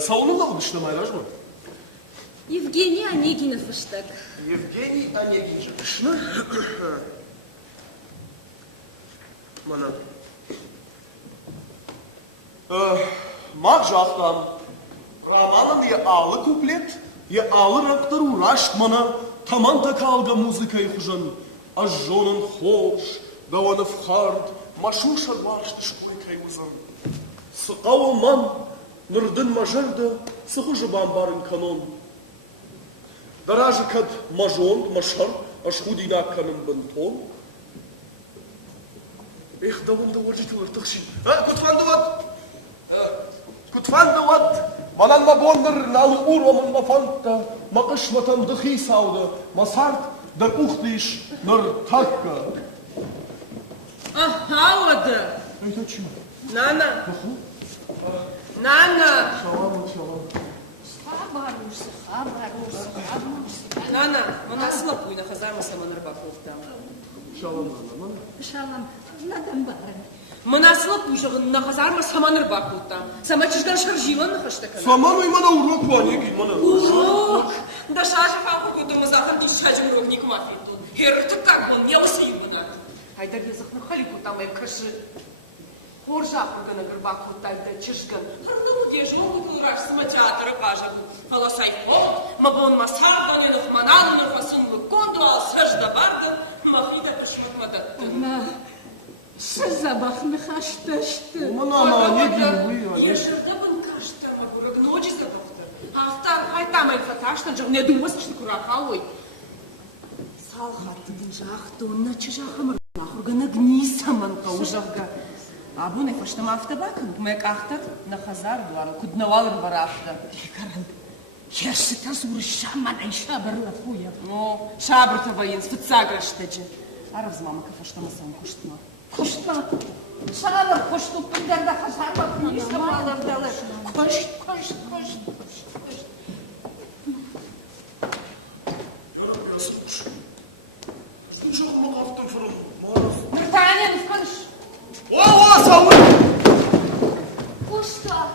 Салонында удачно майражмы? Евгений Онегинов иштек. Евгений Онегинов. Шны? Мана. Мак жақтам. Романын я алы куплет, я алы рактор урашт мана. Таман такалга музыка и хужан. Ажжонын хош, даванов хард, машул шарбашты шкурикай узан. Сықау ман, нырдын мажырды, сықу жыбан барын канон. Даражы кад мажон, машар, ашхудина канын бантон. Эх, давында оржит ұртықши. Кутфанды ват! Кутфанды ват! Манан мабондар налы уромын мафантта, мақыш матан дықи сауды, масарт дар ухтиш нар такка. Ахауады! Это чё? Нана! Нана! Шалам. Хабарушся. Нана, мана слапуйна хазарма саманырба ковта. Шалам, Нана. Шалам, надан баран. Мана слапуйша на хазарма саманырба ковта. Сама чиждан шаржила на хаштакана. Саману имана урок ванеги, мана. Урок! Да шажа хавку кутума захар душачым урок никмафин тут. Херта как он, я уси имана. Айда безах на халику там и каши. Хоржа прогана гырба ковтайда чижган. Харну дежон кураж сама театра кажа. Аласайфо, мабон масака, не нухманану, нухасун выконду, алсажда барда, махида пешматмада. Ма, шазабах мехашташты. Мана, Онегин, Ешерда бын кашта, магурак ночи забахта. Автар, айтам айфаташтан, жақ не думасышты куракалой. Салхатты дын жақты, онна чыжақымыр. Нахургана гнисаман каужавга. Абу не фаштам автобакын, мэк ахтар, на хазар дуара, куднавалыр барахта. Каран, яшыта зуры шамана шабырла фуя. Ну, шабрта воин, спецаграштеджи. Арав мама кафаштамасан куштма. Куштма, шабыр кушту пындерда хазарба книска балардалы. Кушт. Слушай, махавтын фырын, марав. Ныртанин вкыш. О, сауы! Кушта.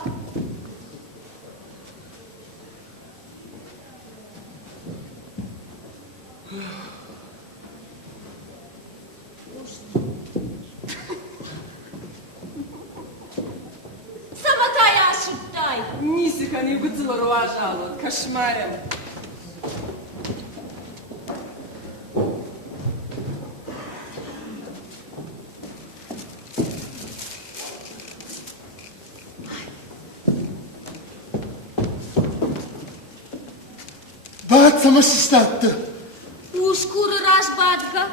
Самотай ашиттай! Нисиха не гудзила руажала, кошмарем. Бат самосистатты. Ушкуры рашбатка.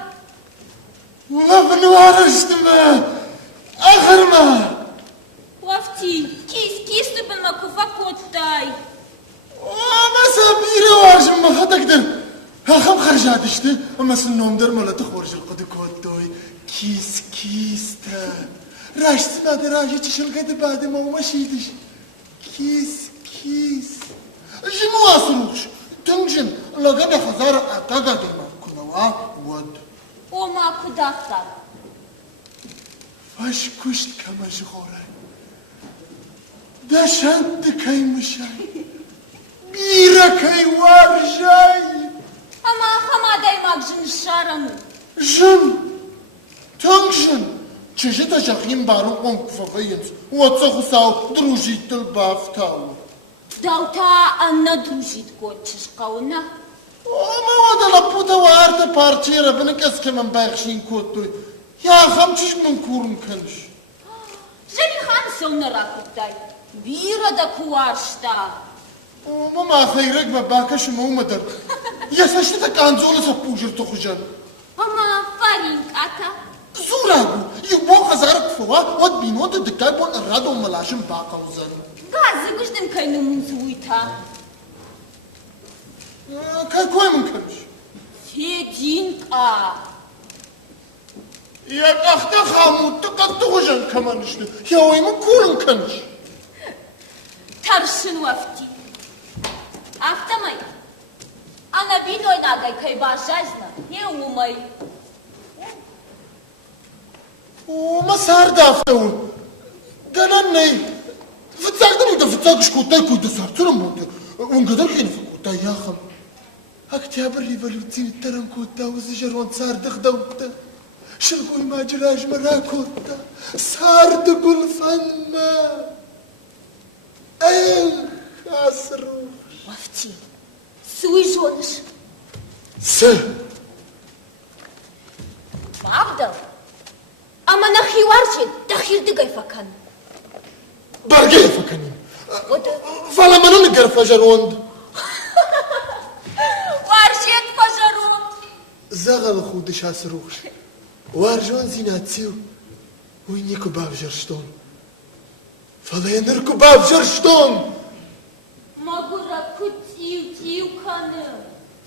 Лапну арыштыма. Ахырма. Лафти, кис ты на куфакоттай. Ama sabire varjım mahadakdır. Hakam harcad işte. Ama sen nomder mala tıkhorjil qadi kottoy. Kis ta. Raştı badı raşı çişilgadi badı mağma şeydiş. Kis. Jimu asruş. Tüngjin. Laga da hazar ataga dema. Kunava wad. Ома кудахта. Aş kuşt kamajı khoray. Daşant kaymışay. Bira kay varjay. Ама хамадай макжин шараму. Жын, тыңжын, чыжы да жақын барын қонқыфағайынс, отса құсау дружиттіл бафтауы. Даута анна дружит котчиш қауна. Ama odala puta vardı parçaya beni keskemen bayxşin kottoy. Ya xamçış mın kurun kınış. Женихан сылны ракуттай. Вира да куашта. Ama xeyrek ve bakışım olmadır. Ya saçta da kanzolu sapujur toxujan. Ама фаринката. Zuragu, yubo kazarık fıva, od binodu dikkat bon rado malaşım bakavuzan. Газы гыждын кайны мунзуйта. Какой мın kınış? Фединка. Ya kahta xamuttu qattu hojan kamanıştı. Ya oymu kurun kınış. Таршын вафти. Автомай. Ана бидой нагай кай башазна. Не умай. Ama sardı hafta un. Ganan ney? فتزاقدر وده فتزاقش كوتاي كويدا سارترم بوده ونقدر كين في كوتاي يا خم اكتاب الريفولوتين الترم كوتا وزجر وان صار دغدوتا شرقوا ما جلاج مرا كوتا صار دقل فما ايه خاسرو وفتي سوي جونش سه ما عبدل اما نخي وارجن تخير دقاي فكان برقي فكانين وده فلا ما نقر فجروند وارجن فجرون زغل خودش هاسروش وارجون زيناتيو وينيكو باب جرشتون فلا ينركو باب جرشتون ما قرأ تيو كان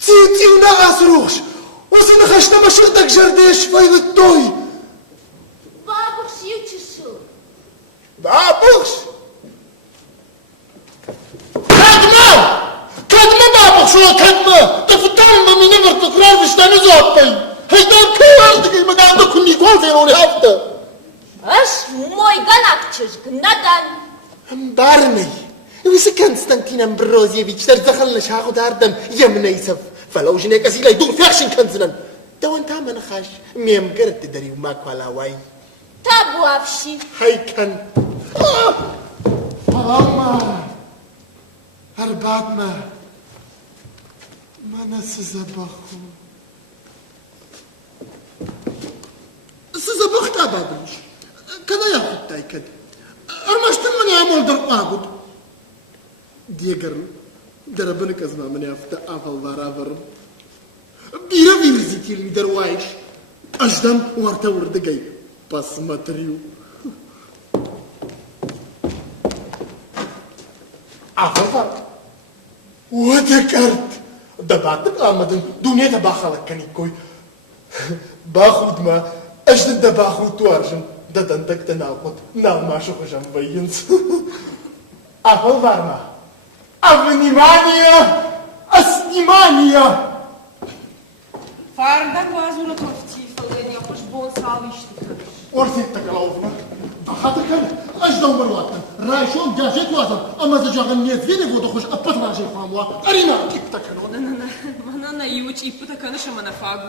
تيو ناقص روش وزن خشنا مشرتك جرديش فايد الطوي بابك شيو تشو بابوش كدمة بابوش شو كدمة تفتان ما مين نفر تكرار بشتاني زوطي هيدان كوال دقي ما قاعدة كني كوال زيروني هفته اش موي غناكتش ندان مبارني ويس كونستانتين امبروزيفيتش ترزخلنا شاخو داردم يمنا يسف فلو جنيك اسيلا يدور فيخشن كنزنن دو انتا من خاش ميم قرد تدري وماك ولا واي تابو افشي هاي كان فلاما هربات ما نسزبخو سزبخ تابادوش كذا ياخد تايكد أرمشت من يعمل درقاقود ديقرن دربنك أزما من يفتح أفل بارافر بيرا فيرزيتي اللي دروايش أجدم وارتا وردقاي بس ما تريو أفل وذكرت دبعت بقامدن دنيا تباخلك كنيكوي باخد ما أجد دباخد توارجن ددنتك تناقض نعم ما شوف جنبينس أفل فارما أفنيمانيا أسنيمانيا Fardan vazuna tofti falan yapmış bon sağlı işte. ورثيتك الأوفنا بخاطرك أجدو مرواتنا رايشون جاجيت وازن أما زجاغن نيت فيني فودو خوش أبط راجي خاموا أرينا كيبتك Mana na yuç ipi de kanışa mana fagu.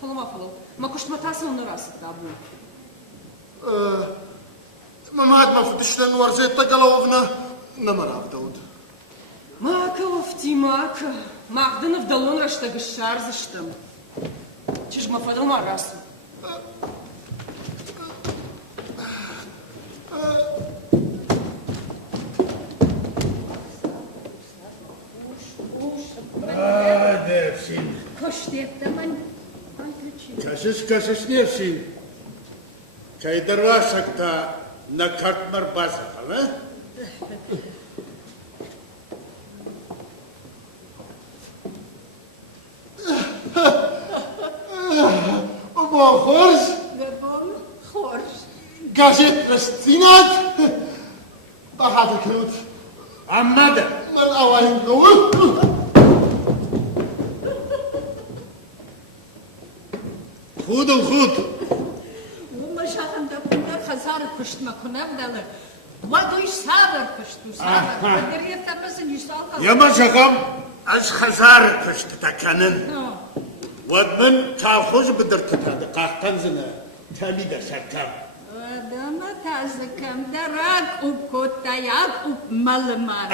Falan. Ma koştmatasa onu rası tabu. ما هاد ما فتشتن ورثيتك الأوفنا نمر داود Maka ofti maka. Mağdını vdalon raşta gışar zıştım. Çiş ma fadal ma rasu. Dersin. كشتيتمن Kaşış nersin? Çaydarva sakta nakartmar basa hala? أبو خرج بابام خورش قاشت رستينات طاحت الكروت Amma da. من أوين قول Khud. وما شاخن دبنا خسارة كشت ما كنا بدل ودوش سابر كشتو سابر بدري تمسن يشتغل Yama şakam az khazar kıştı takanın. Wadman tafuz bidir kitadı qaqtan zina. Tabi da şakam. ودما تازكم دراك وكوتايات وملمان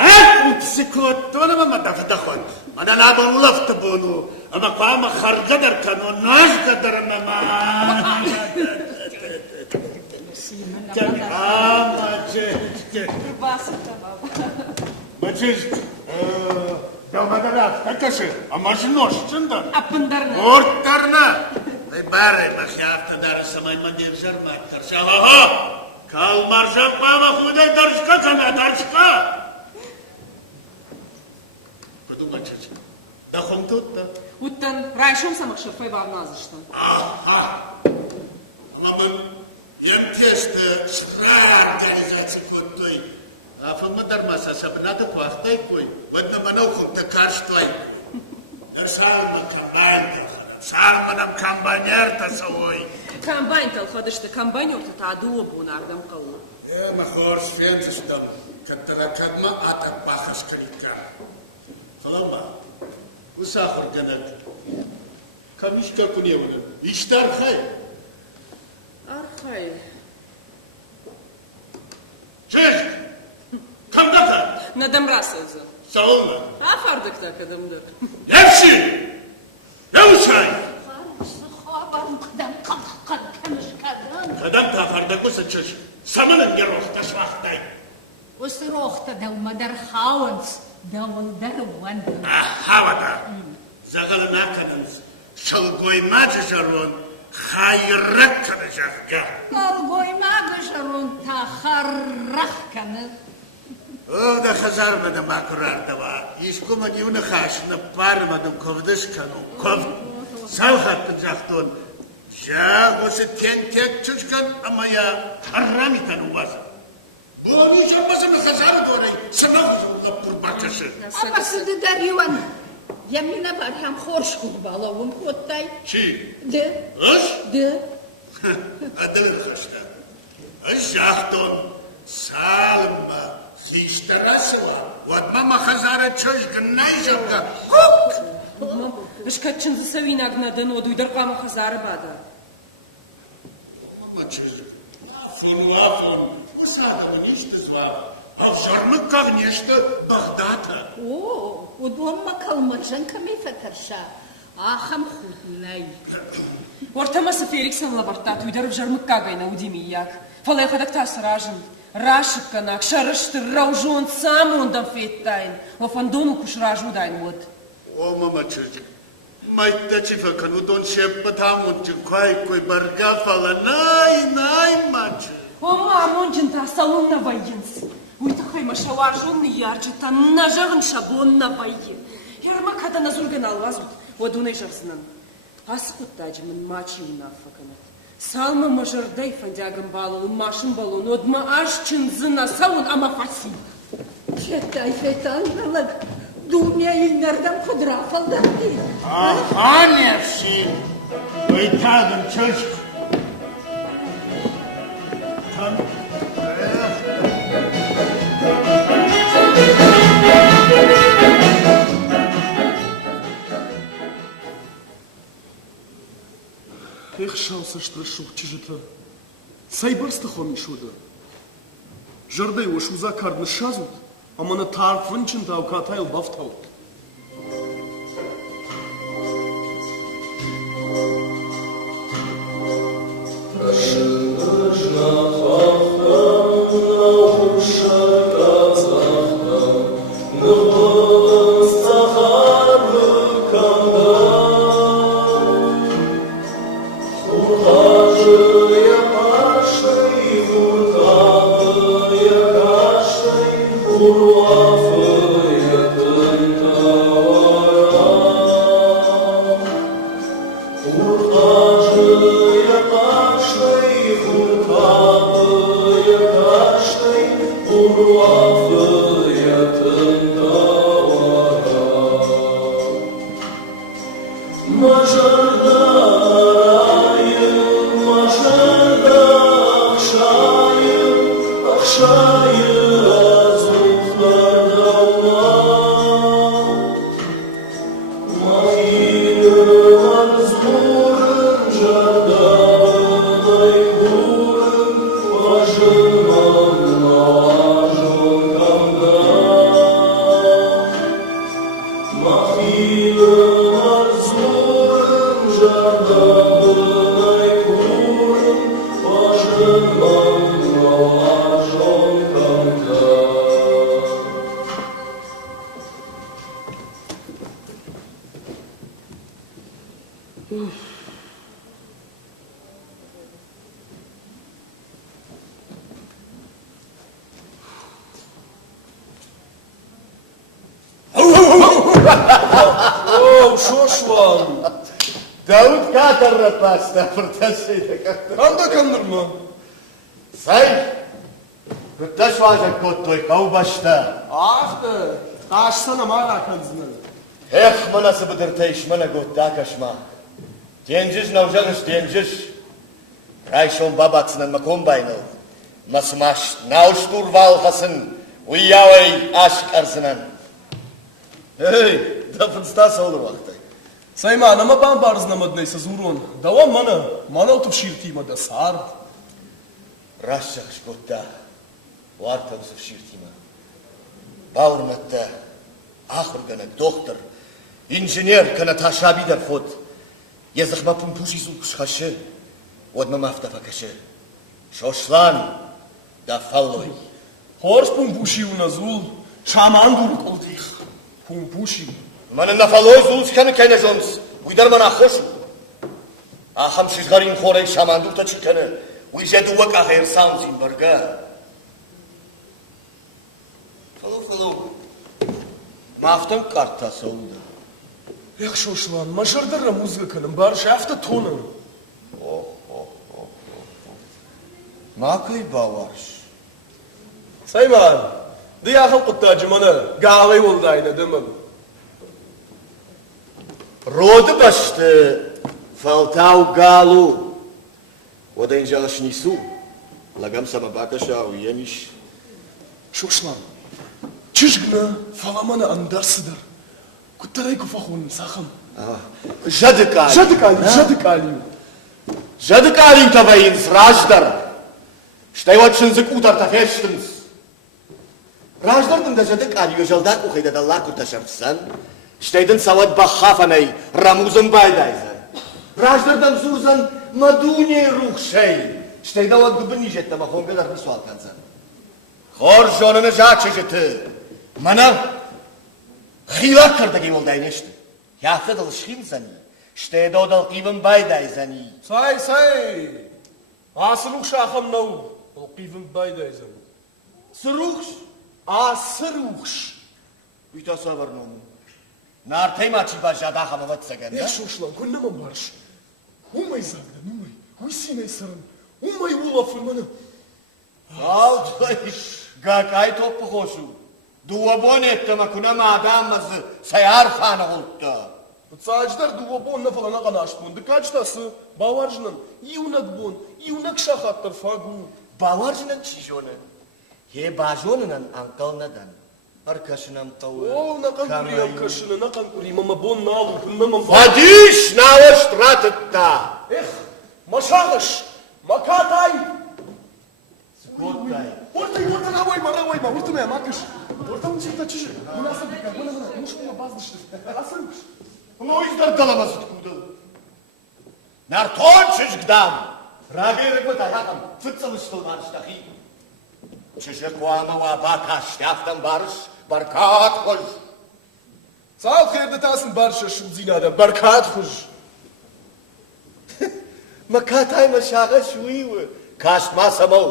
Psikot tonama ma dafdakhon. Mana la balafta bunu. Ama qama kharja dar kanu nas kadar mama. Ama çeşke. Bası tamam. Bacız. Davmadara takaşı. Ama şnoş çında. Apındarına. Ortarna. Ay bare mahyafta darsamay mandirjar maktar. Şalaha. Kal marşak qama khuday darshka kana darshka. Подумай, чечек. Да хон тут-то. Уттан райшом самых шерфай варназыштан. Амамын емтешті шрар реализация контой. Афылма дармаса сабынады қуақтай қой. Вадна манау құмта карштой. Дарсалма комбайн талхана. Салманам комбайнер тасауой. Комбайн талхадышты комбайнер та адуы бун ардам қалу. ما خورس فيتشتم كتلا كدما أتك باخش كريكا خلما وساخر كنك كم يشتكون يونا يشتر خير Архай. شيخ كم دكا Надам расызы. سألنا Афардык так адамдыр. يمشي يمشي خابر قدام قد كمش كذا خدمت أفردك وسجش سمنا يروح تشواختاي وسروخت دو مدر خاونس دو دروان هاودا زغلنا كنز شلقوي ما تشرون خيرك كنشافكا الغوي ما قشرون تخرخ كنز ده خزار بده ما قرار دوا يشكو من يون خاش نبار مدم كفدش كانو كف سالخات تجاختون شا وستين تك تشكن اما يا الرامي كانوا واسا بوني جنبس من خزار دوري سنوز قرباكش أما سد داريوان يمينا برهم خورش كوبالا ونكوتاي شي ده اش ده ادل خشتا اش اختون سالما سيشتراسوا وادما خزارة تشوش نايجبكا Ишкачын засавинаг надан одуйдар қама хазары бада. Фон усадова нечто звала, а в жармыках нечто Багдата. О, удомма калмаджанка ми фетарша. Ахам худнай. Ортамасы Феликсан лабартат уйдар в жармыкка гайна удимияк. Фалай хадак тас ражын. Рашыкканак, шарышты раужон сам ондам феттайн. Офан дому куш ражу дайн вот. О, мама чужик, майта чифа канудон шеппа тамун чукай кой барга фала най мачу. О, мамон джинта салон на военс. Уйта хай машаваржон ярчыта нажагын шаблон на воен. Ярма када назурган алвазут, одунай жарсынан. Аскуттаджмын мачи унафаканат. Салма мажардай фандягам балу, машин балон, одма аш чынзына саун ама фаси. Четай фетан налаг. Думя и нердам квадрафал дарди. Ага, мерси. Вайтаган чужик. Эх, шалса штрашух чижита. Сайбарста хомишуда. Жардай уж уза кардны шазут, а мана тарфынчын таукатайл бафтаут. О, шошван! Davut katarrat pasta fırtasıyla kattı. Anda kandırma. Say, kırtaş vacak kottoy kavbaşta. Ах ты, taşsana mara kanzını. Эх, manası bıdır teyiş, mana gotta kaşma. Genciş navcanış genciş. Rayşon babatsının makombayno. Masmaş nauştur valhasın. Uyavey aşk arzınan. Hey, da fırstas olur vakti. Sayman ama ben barznamadı neyse zurun. Davam mana otup şirtiyma da sard. Raşşakış gotta. Varta vızıf şirtima. Bağırmatta. Ahır gana doktor. İnженер kana taşrabi der khod. Yazık mapun puşi zulkuş haşı. Odma mafta fakaşı. Şoşlan. Da falloy. Horş pumpushi unazul. Şaman guruk oltih. Pumpushi. Manın da falloy zulus kanı kayna jons. Uydar mana hoş. Aham şizgarin khorey şaman durta çıkanı. Uyjedu vaka her sounds barga. Fallo. Maftan kartası oldu. Yaxşı oşlan, maşardırra muzikanın bar şafta tonun. Makay bavarş. Sayman, diyahım kuttacı mana gavay oldu ayna demem. Роды baştı, faltau galu. O da ince aşnisu. Lagam sama bakasha uyemiş. Şoşlan, çişgna falamana andarsıdır. Kuttaray kufahun sakım. Jadık ali. Jadık ali. Jadık ali tavayın rajdar. Ştay vat şınzık utar tafeştiniz. Rajdardın da jadık ali yojaldak ukhayda da Allah kurtaşartsan. Ştaydın savat bakhafanay ramuzun baydayzan. Rajdardan zuzan madunye ruhşay. Ştayda vat gıbın nijetle mahon kadar bir sual kansan. Khor jonunu ja çeşiti. Mana xilak kırdı ki olday neşti. Yahta dalışkın zani. Ştayda o dalqivın baydayzani. Say. Asıluk şahım nav. Olqivim baydayzan. Sıruhş. Asırukş. Üta savar nomu. Nartay maçı başada hamavat saganda. Эх, şoşlan, kunnaman barış. Umay zagda, umay. Uysinay sarın. Umay ulafın mana. Altoy. Gakay topu hoşu. Duva etti makuna madamazı sayar fana oldu. Sadece duvabon ne falan kanaştın. Dikaç tası, bavarjının, yunak bon, yunak şahattır fagu. Bavarcının çişonu. He bajonunun ankalnadan. Arkasınam tavu. O, nakan kuriyam kaşını, nakan kuriyam ama bon nalu, kunnaman barış. Fadiş navaş tratıtta. Maşağış, makatay. Skotay. Orta равайма, уртуме, макаш. Орта му чекта чиже. Мунасып бека, мына, мушкула баздышты. Асырыш. Ну издар каламаз откуда. Нартон чижгдам. Рагерек вот аякам, фыцалыштыл барыштахи. Чижек вама ваба штафтан барыш, баркат хош. Sağ xeyirde tasın barışa şu zinada, barkat xuş. Makatay maşağa şuiyu. Kaşma samav.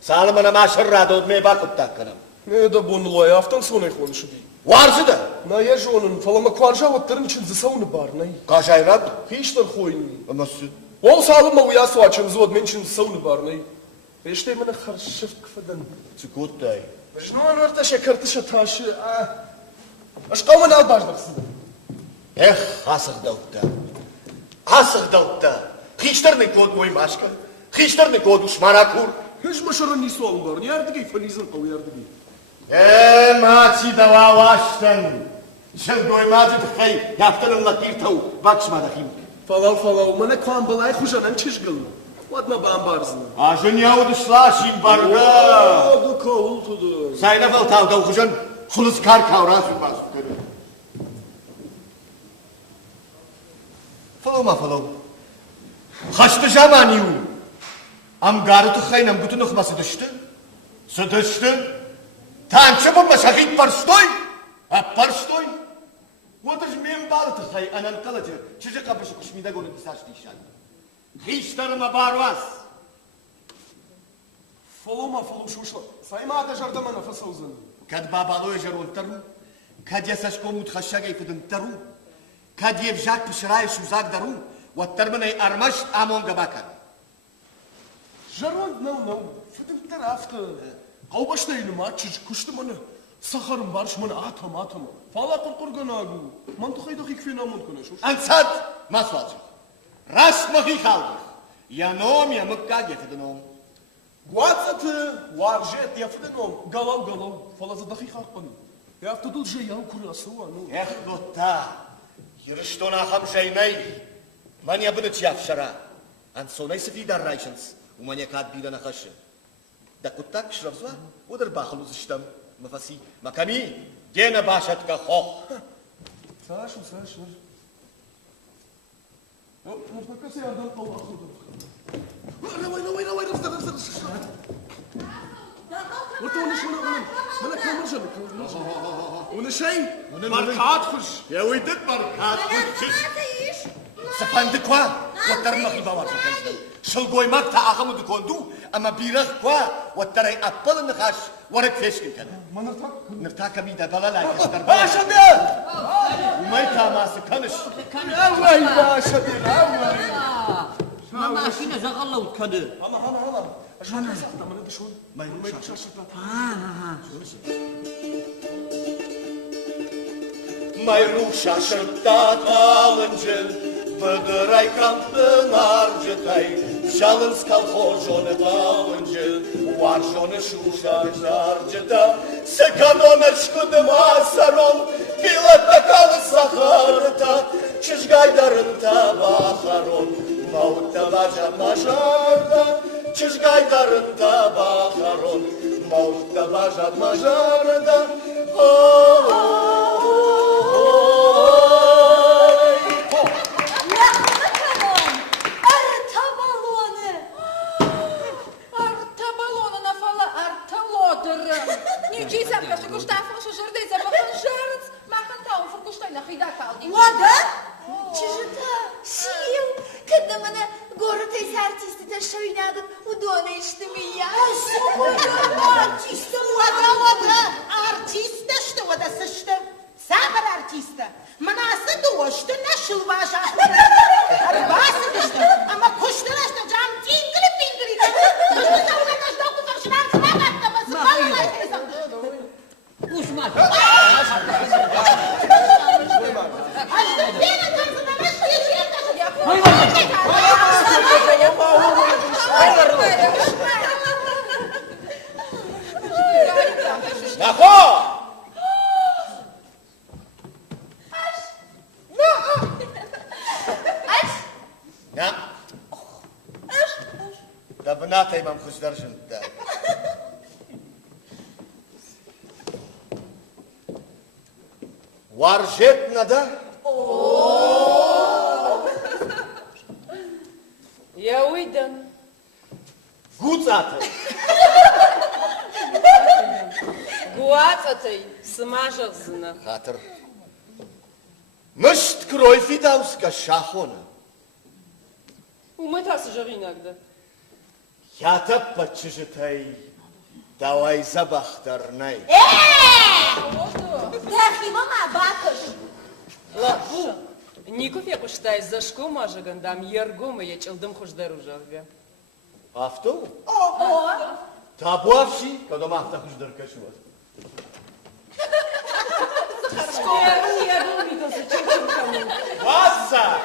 Salımana maşır radod me bakıp takkanam. Ne da bunu loy haftan sonra konuşu değil. Varsı da. Na yeş onun falama kvarşa vatların için zısavını bar, nay. Kaşay rad. Hiçler xoyun. Ama süt. Ol sağlıma uyası açımızı od men için zısavını bar, nay. Beşte mene xarşıft kıfadan. Skotay. Jnoan orta şekertişe taşı, aşkavman al başlaksın. Asık davutta. Asık davutta. Hiçler ne kod oyum aşkı. Hiçler ne kod uşmanakur. Hiç maşarın nisi olun bar, yardı gey fanizin kavu yardı gey. Maçı dava vaştan. Şel doymacı tıkay. Yaptırın lakir tav. Bakşma dakim. Falal, mene kan balay xuşanan çişgıl. Vatma ban barzını. Ajın yavu dışlaşın barga. O da kavul tudu. Sayda fal tavda uxucan. Xulus kar kavran sürmaz. Falom. Haçtı jamaniyu. Am garı tıkayla bütün ıkması düştü. Su düştü. Tançı bulma şakit parstoy. Parstoy. Vatış men balı tıkay anan kalıcı. Çizi kapışı kuşmida görüntü saçtı işan. Hiç tarıma barvaz. Falom şuşla. Sayma da jardamana fasavzını. Kad babalı öjer oltarı. Kad yasaşko mutxaşa gayfıdın tarı. Kad yevjak pişirayı şuzak darı. Vattarmınay armaş amonga bakar. Жарон нау, фидим тарафты. Қаубаштайны мачыж күшті мұны. Сахарым барш мұны атым. Фала құрган агу. Мантықайда хикфен амон көне шуш. Ансат масвалчы. Раз махи халдых. Яном я мыкка гефеденом. Guatsatı, varjet, yafıdenom, galav, falaza dakika hakkın. Yaftadul jeyan kurası var. Эх, Gutta, Hirstona ham şeymey. Man yapını çiyafşara. An sonay sefidar rayşans. Umanya kad bilana kaşı. Da Gutta kışrafzva, odur bakılız iştem. Mafasi, makami, gene başat ka hoh. Saş. Yok, nasıl yardım Allah'ım. Lavay, rıfta. Orta onu şuna, bana kalmar onu şey, markat kuş. Ya uydet markat kuş. Sepandı kwa, wattar makiba var sakın. Şıl goymak ta ahımı dukondu, ama birak kwa, wattaray appalı nıkaş, warak feşkin kan. Manırtak. Nırtaka bir de bala kıştar. Başa bir! Umay taması kanış. Avay başa bir, avay. Mama şine zakalla utkadı. Ama. Aşağı sakta bana düşün. Maymun şaşırtlat. Mayruh şaşırtta talıncı, bıdıray kampın arcıtay, şalınız kalxojonu talıncı, varjonu şuşar arcıta, sekan ona şkıdım asaron, pilatta kalı saharta, çizgaydarınta baharon, mavutta baca majarda, çizgaydarınta baharon, mavutta baca majarda, Арта баллонына фала арта лодырым. Ничей запраши куштафын шажырдай забахан жарыц. Махан тауын фуркуштай на хида калди. Вода? Чижита, сил, когда мене город из артиста шойнадут, удона иштимия. Артиста, вода, артиста, что вода сышты? Сабар артиста. Манасы дошты, нашил ваша. Арбасы дошты, ама куштырашты, жам тингли-пингли. Кушты сауна кашда кутаршынан сынабаттамасы. Балалай тезам. Kusma. Açtım beni karzına, şu yaşayan taşı. Nako! Ya. Da bınatay mam kuşlar şunda. Varjet nada? Я уйдам. Gutsatı. Гуацатай, смажах зына. Hatır. Мышт кровь фидауска шахона. Умытаться же иногда. Ята подчижитай. Давай забахтарнай. Дахима ма бакыш. Лапу. Ников я куштай за шкома жагандам, ергома я челдым хуждару жавбе. Авто? Табуавши, когда махта хуждар кашуа. Васа!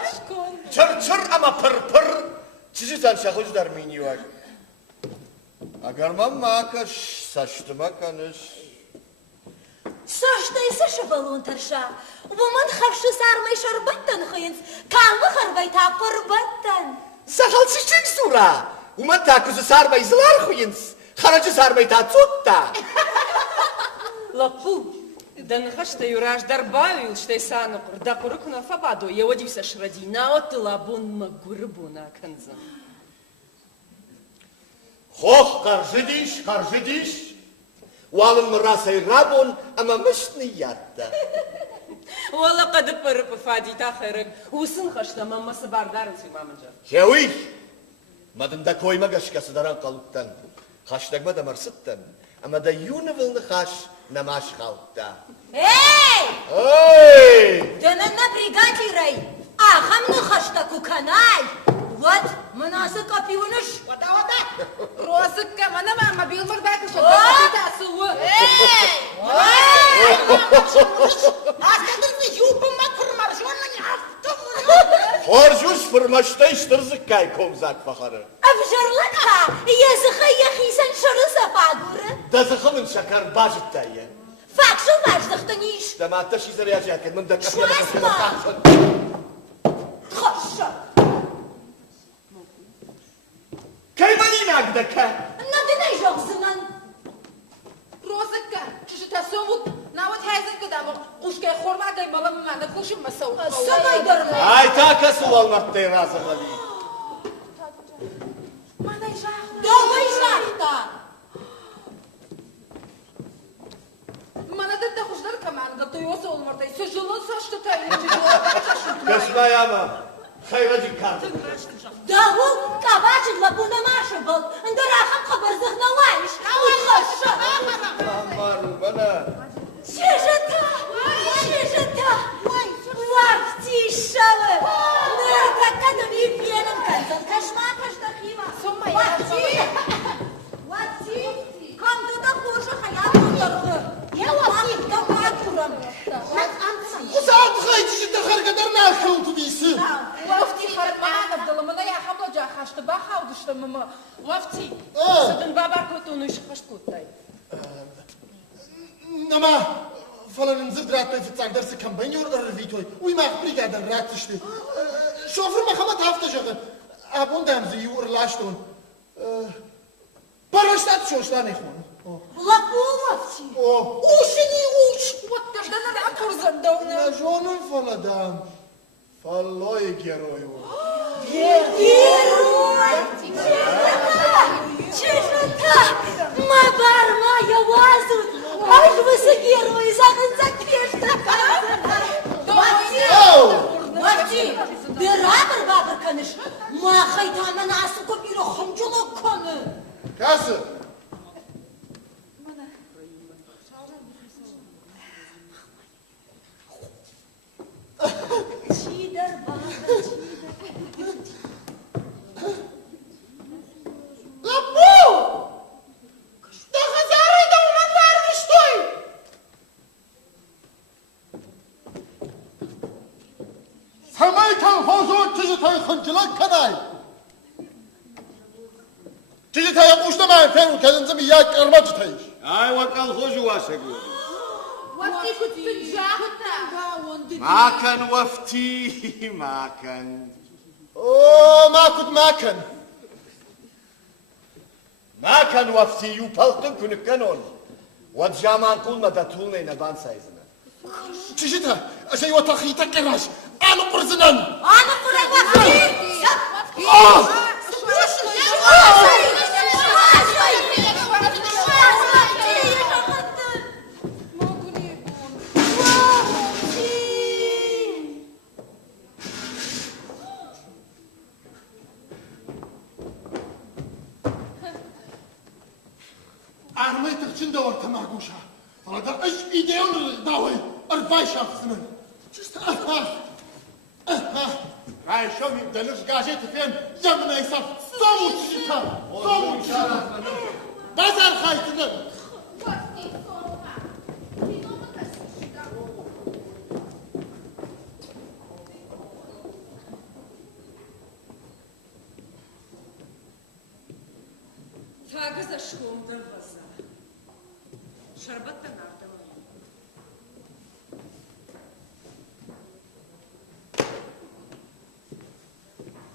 Чыр ama pır çizizan şahızdar mini var. Agarmam makaş saçtıma kanış. Саштай баллон тарша. Воман хавшы сармай шарбаттан хыйынс. Камы харбай тапырбаттан. Sakal çiçek sura. Uma takuzu sarmay zılar huyins. Харачы sarmay ta tutta. Лапу. Да нахашта юраж дарбавил, что и сану да курукна фабаду. Я водился шрадина от лабун магурбуна канзан. Хох, karşı diş. Walın mırasay rabon ama mışnı yatta. والله قد برب فادي تاخرك وسن خشتا ماما سباردارن في مامنجا. Hevi. Madında koyma gaşkası daran kalıptan. Haştagma da marsıttan. Ama da yunuvılını haş namaş kalpta. Эй! Hey! Да нам напрягателей. Ахам ну хашта куканай. Вот, манасы копионыш. Вода. Розык камана мама билмар бакыш. Эй! Астадызы юбыма курмаржуанын автомын. Хоржуш fırmaşta iştırızık kay komzak fakarı. А Jırlıkta yazıkı yakıysan şırı safagurı. دزخم من شكر باجت تاية Fakşıl başlıktın iş. لما تشي زرياجات من دك شو اسمه؟ Koşu. كيف ماني ناقدك Nadı ne yoksunun? Розыка, чужита совут, навод хайзен кадамы, ушкай хормагай балам мана кушим масау. Sömay görme. هاي تاكا سوال مرتين راسا غلي Манай жах. Doğuy şahta. Мана да хуждар каман, да той оса олмардай. Сөжülün saçtı tayın. كسما ياما خير دي كارت Davul kabacıkla buna marşı bul. Ndırahım kabar zıhna vayış. Koşu. عمار بنا Şişita. Şişita. Vakti şalı. Nerede kadın ipyenin kazan. Kaşma kaşta kıyma. Soma ya. Vakti. Vakti. Kamda da koşu hayat kurtardı. Ya vakti. Damat kuram. وساعات خايت جدا خارجة درنا الخوت بيسي Вафти хармана вдала мана я хамла жа хашты ба хаудышты мама. Вафти. Сыдын бабар көтүнү шыхаш көттай. نما فلان نزل درات في تصعد درس كم بينور الرفيتوي وما خبري قاعد الرات تشتي شوفر ما خمت هفته شغل ابون دمزي يور لاشتون برشتات شوشتان يخون Lapu vakti. Uşini uç. Вот тогда надо акурзан дауна. لا جونن فلا دام فالله يجرويو Герой! Чешута! Ма барма я вазут! Аж вы се герой, захын закешта Вати! Вати! Берабер бабыр каныш! Ма хайтана насы көпиро хымчылы көні! كاسر Çiğder bana çiğder. لابو ده خزاري ده ومن دارمشتوي سميتان فوزو تجتاي خنجلك كناي تجتاي قوشتا ما فين كنزم ياك قربتتايش هاي وكال خوجو واسقو Вафти көтүн жахта. ما كان وفتي ما كان اوه ما كنت ما كان ما كان وفتي يوبالتن كن كانون وجامان قلنا داتولنا نبان سايزنا تجتها اشي وتخيتك كراش انا برزنان Anı kure vakti! ارمي تخشن دور تماغوشا فلا ايش ايديون داوي ارباي شخصنا جست راي شو مي دلش قاجت فين جمنا يصف صومو تشيكا صومو تشيكا بازار خايتنا Тага за шкомда ваза. Шарбатта нардама.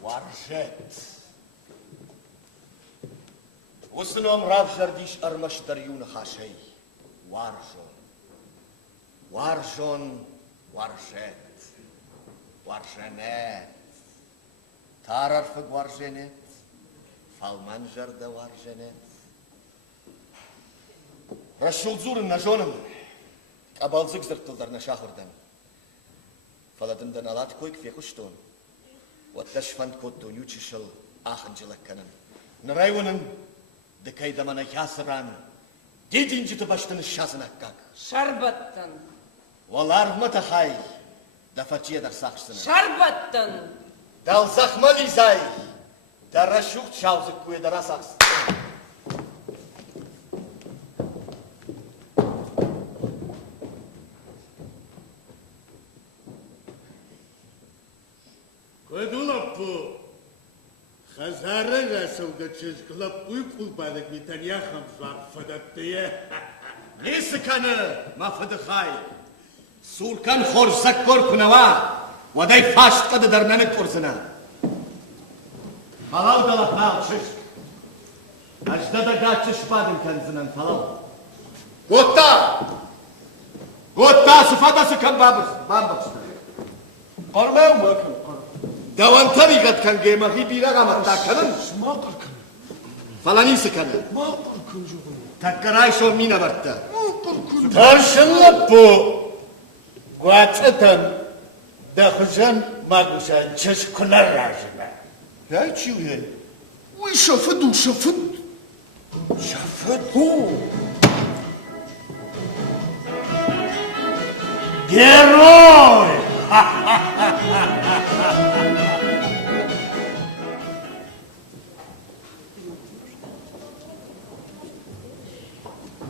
ورجت وسنوم راف جرديش ارمش دريون خاشي وارجون ورجت ورجنات تعرف ورجنت فالمنجر ده ورجنت رشول زور النجونم قبل زكزر تلدرنا شاخردن فلدن دنالات كويك في خشتون وتشفن كوتو يوتشل آخنجلك كنن نرايونن دكاي دمنا ياسران ديدين جت باشتن الشازنك كاك Шарбаттан. والار متى خاي دفتيه در ساخشتن Шарбаттан. دال زخملي زاي در رشوق شاوزك كوي در ساخس Көдулаппу. خزاره رسول چیز کلاب uyku balık mitanya hamzlar fıdattıya. نيس كان ما فدخاي سول كان خورسك كور كنوا وداي فاشت قد درنان كورسنا فلاو دلا فالشش أجدد قاتش بادم كان زنان فلاو قوتا سفادا سكن بابس قرمه وماكن دوان طريقة كان جيما في بيلا غامتا كنن ما قركن فلاني سكن ما قركن جوغن تكراي شو مينا برتا Tarşınlı bu. Guatıtan da kızın maguşan çiz kunar rajına. Ya çiğen. وشفت وشفت Şafet. Geroy.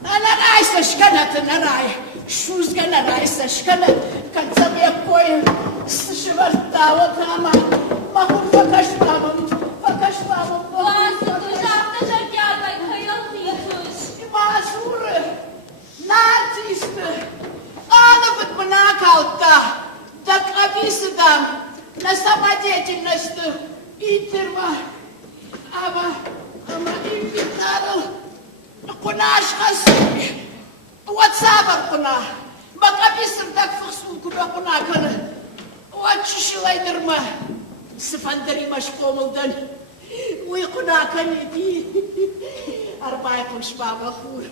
أنا رايسة شكنت أنا راي شوز كنا رايسة شكنت كان سبي كوي استشبه دعوة كما ما هو فكش بابم Bazı kızartacak gelmek hayal kıyatız. Mazur nartiste Ана вот манакалта так описывам на самодеятельность Итерма ама инвитарал кунаш хас вот сабар куна бак описывам так фасу куна кана вот чишилайдерма сфандери маш помолдан ويقنا كنيدي أربعة قشبة بخور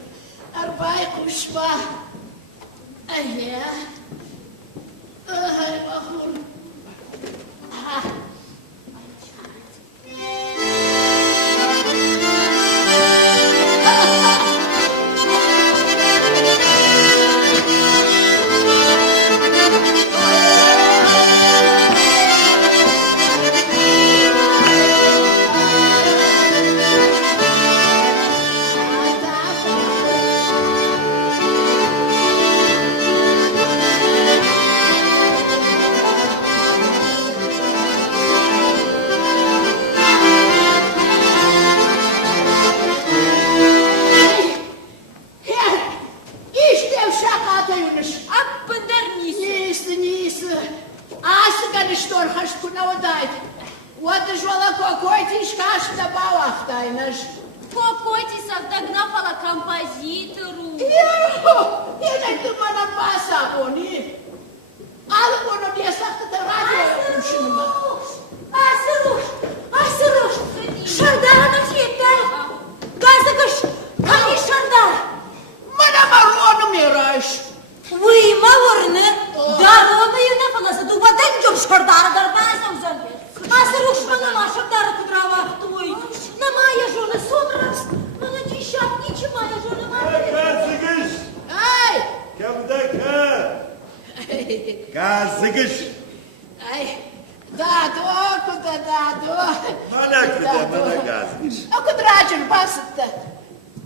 أربعة قشبة أهيا أهي بخور Кокоти сагдагна фала композитору. Я не думала паса они. Алго на место это радио включено. Асыруш, шардана тиеттай. Газыгыш, кани шардар. Мана марону мираш. Вы мавырны, дагы юна фаласы дубадан жом шардар дарбайсам замбе. Асыруш мана шардар кудрава твой. На моя жена сонрас, мана чищат ничи моя жена мавырны. Газыгış. Ай! Kamdaka. Газыгış. Ай! Да, куда да. Mana kıda газыгış. А куда же баста?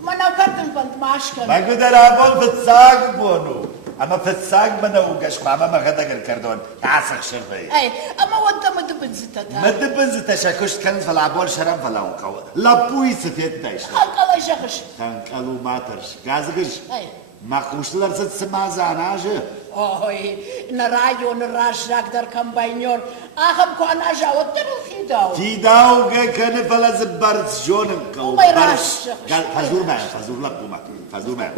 Мана картын пантмашка. ما قدر أقول في الساق بونو أما في الساق منا وقش ما غدا الكردون تعسق شرفي Ай, ама وانت ما دبنزتا. ما تبنز تشاكوش كنز فلا عبول شرم فلا وقو لا بوي سفيت تايش Хакала жагыш. تنقلو ماترش газыгыш Ай. ما خوشتلر ست سما زاناجه Ой, на район рашак дар комбайнер. Ахам куана жаот деру фидау. تيداو كان فلا زبرت جونن قو وما يراش. قال فزور لقوما فزور ما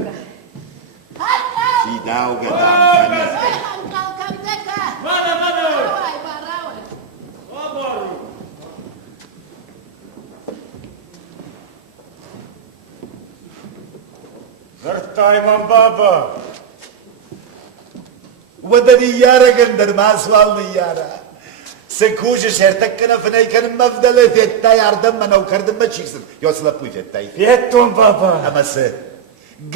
Хакал. تيداو قدام Ай, хакал камдека. Ай, баравай. غرتايمان بابا ودني يارا قندر ما سوالني يارا سكوش شرتك كنا فناي كان مفدلة فيتا ياردم منا وكردم ما تشيكسن يوصل بوي فيتا فيتون بابا اما سه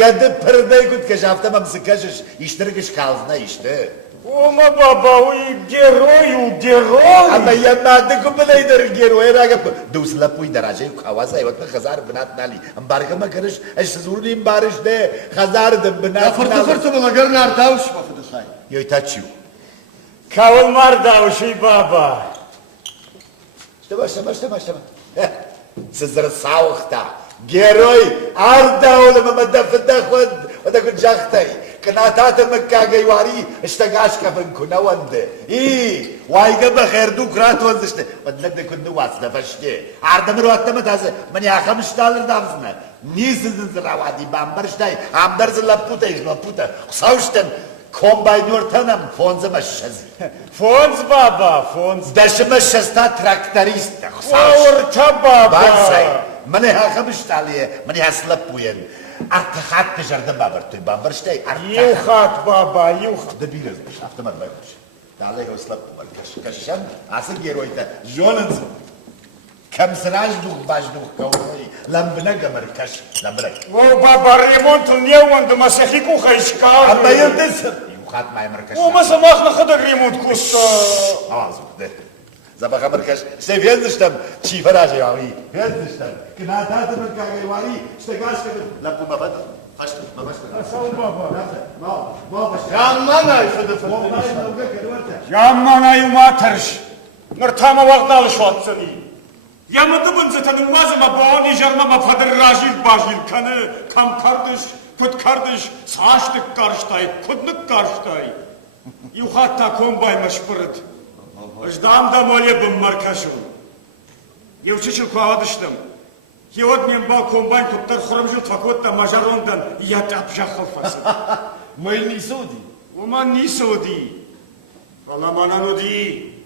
قد برداي كنت كشافتا ما مسكاشش يشتركش كالزنا يشتر Oma baba, o герой. اما يما عندكم بلا يدر الجيرو راقب دوس لبوي دراجه وخواسا يوتنا خزار بنات نالي امبارك ما كرش اش زورني امبارش ده خزار دم بنات فرت بلا قرنا ارتاوش ما فدخاي يوتاتشيو Kavulmar davuşuy baba. başlama. Sizleri sağlıkta. Герой Ардаул мамадафта ход ودك جاختي كناتات مكاغي واري اشتغاش كفن كنا وند وايغا بخير دوكرات وزشت ودلك كنت واسده فشتي عردمر وقتمت هذا من يا $5 دامزنا نيزن زراوادي بامبرشتاي امدر زلابوتا يزلابوتا صاوشتن комбайнер танам фонза машаз. Фонз баба, фонз. Даже машазта тракторист. Фаурта баба. Бансай. Мене хабшталие, мене хаслапуен. Артахат пежарда бабар, той бамбарштай. Юхат баба, юхат. Да билез, автомар байкуш. Далее хаслапуен. Кашан, аса геройта. Жонанс. Камсраж дух баш дух кауной. Ламбна гамар каш, ламбна. О баба ремонт не он да масахику хайшка. Абба йылдыз. Юхат маймар каш. О маса махна хада ремонт куста. Авазу, да. Забаха маркаш, ще вездыштам чифаражи вари. Вездыштам. Кнататы маркагай вари, штегашка лапу мабат. Хашты, мабашты. Асал баба. Бабаш. Jammanay şudu Jammanay matarş. Nırtama vaqdalı şuatsani. Yamadı bunzatadın mazıma bağını jarmama fadır rajil bajil kanı. Kam kardeş, kut kardeş, saçlık karşıtay, kudluk karşıtay. Yuhatta kombaymış pırıt. Ждам да моле бым маркашу. Евчичил куавадыштым. Хиот мен бал комбайн туптар хурымжил факотта мажарондан ят апжахал фасы. Мыльный суди. Уман не суди. Фаламанану ди.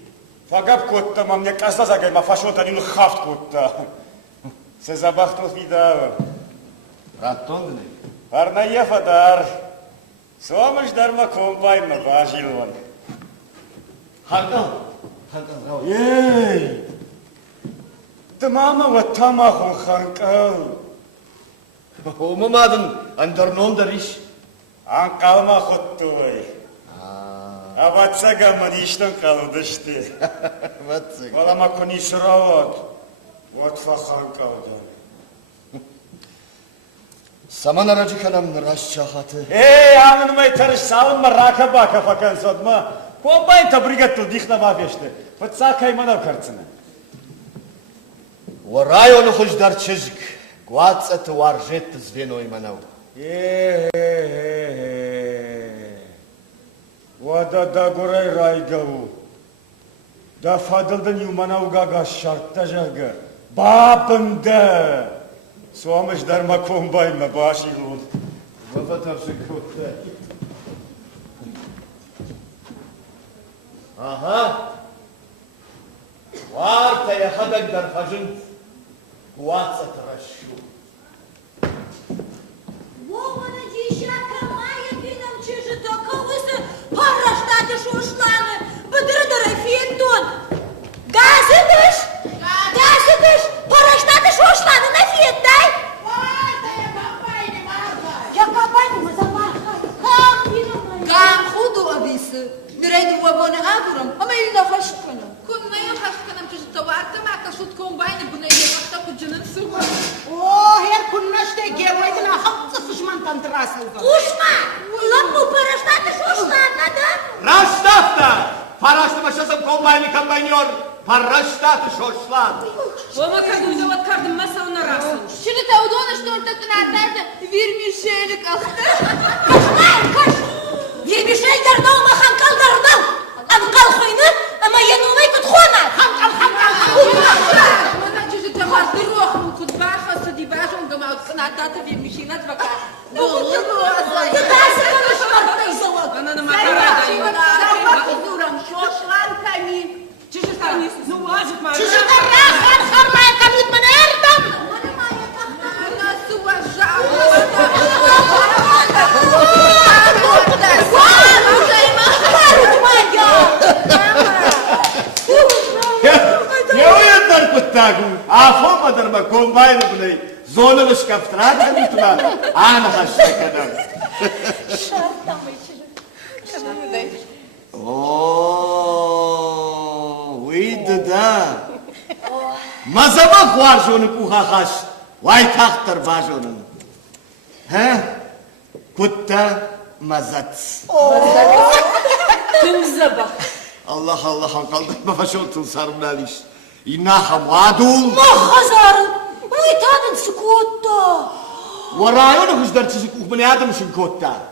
Фагап котта мамне казда загай ма фашота нину хафт котта. Се забахтов видава. Ратонгны. Парна ефадар. Сомыш дарма комбайн ма бажилван. Hakan. Ей! Тмама ва тамахун ханкал. Umumadın andernonder iş. Анкалма хоттой. Аватсага манишдан калдышты. Vatsak. Валама конишрават. Вот фаханкалдан. Saman aracı kanamın raşçahatı. Ей, анынмай тарыш салынма рака бака факан содма. Комбайн табригаттыл дихна бафешты. Пыцакай манав карцына. Варай onu хуждар чижик. Гуацат варжет звеной манав. Вада да горай райгаву. Да фадылдын юманау гага шартта жага. Бабында. Суамыш дарма комбайн ма башилун. Vafatavşı kutlu. Aha. Var teyahadak darfajın. Guatsat raşşu. Вована дещатка мая пинам чижи только высы параштаты шушланы. Быдырдыры финдун. Газыдыш! Газыдыш! Параштаты шушланы на финдай! Я компанию мы замахали. Как пинам Gam xudu abisi. Nireydi vabonu adurum ama illa haşkınım. Kunna yaxashkanam çocukta vardı mı akasut kombayını buna yapakta kucunun sıvı. О, her kunnaşte geroydun hapsa fışman tantrasıldı. Ушма! Лапу параштаты шушланы. Raştafta. Paraştı başlasam kombayni kambanyor. Paraştatı şoşlan. Ома кадуйда вот кардым масауна расыл. Şimdi tavdona что он так надо vermişeylik aktı. Вермишейдер дома ханкалдардал. Анкал хойны, ama yanılmayı kutxona. Hankal. Мана çocukta var dırох mu kutbaha sadi başım gamaut kınatata vermişinat vaka. Кытайсы конышмартay завод. Ananı makarada. Duram şoşlankami. Çocukta ну важит ма. Çocuklar rahat harmaya kamit mı nereden? Nasıl уважал. Не уйдет куттагу. Афо мадарма комбайн блей. Зоны шкафтрат хамитма. Ана хашкадан. Oo, uydu da. Mazama kuarjonu kuhahaş. Vay tahtır vajonun. He? Kutta mazat. Tüm zabah. Allah Allah kaldırma faşotun sarımlaliş. إنها وادول ما خزارن ويتادن سكوتو ورايون هزدر تزك بني آدم شنكوتا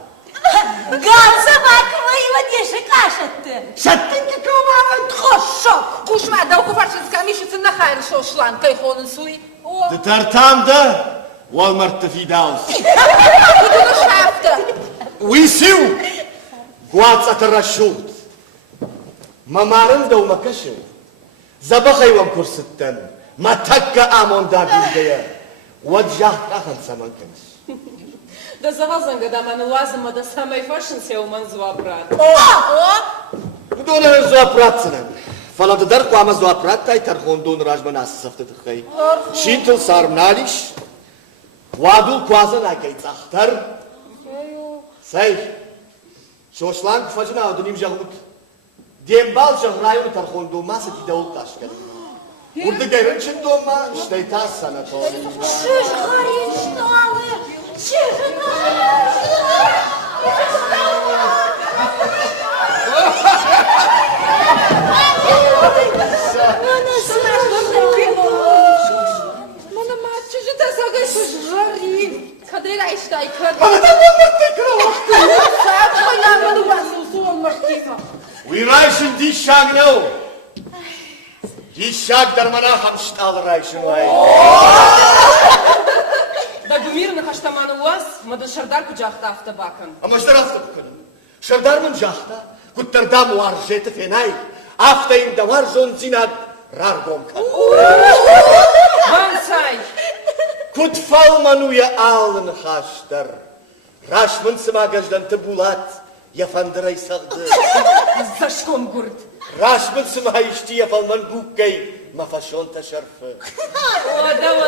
قال سباك ما يودي شكاشت شتنك كمان تخشك كوش ما دوكو فرشت كاميش تنا خير شوشلان كي خونن سوي دترتام ده والمرت في داوس بدون شافته ويسيو قوات الرشود ما مارن دو مكشو زبخي ومكرستن ما تكا آمون دابين ديا وجه أخن سمان كنش Да завазан гада ман лазма да самай фашн се уман звабрат. دون زوابراتنا فلا تدرك وعما زوابرات تاي ترخون دون راجمان أسسفت تخي شينتل صار مناليش وادول كوازن هكي تختر سيف شوشلان فجنا ودنيم جغلوك ديمبال جغرايون ترخون دون ما ستي دول تاشكال ورد غيرن شن دون ما اشتيتاس سنة شش غريب شنالي شش Мана мачче же да сагай жари. Кадера иштай кад. Саат хойна ману васу суон мартима. ويرايشن دي شاق نو دي شاق درمنا خمشتال رايشن واي Да гумирна хаштаман уаз мада шардар кujaqta автобакан. أما اشترافت بكل شردار من جاختا كنت تردام وارجيت فيناي أفتا إن دوار جون زيناد رارقوم كان Бансай. كنت فالمانو يا آلن خاشتر راش من سما قجدن تبولات يا فندري سغد Зашком гурт. راش من سما يشتي يا فالمان بوكي ما فاشون تشرف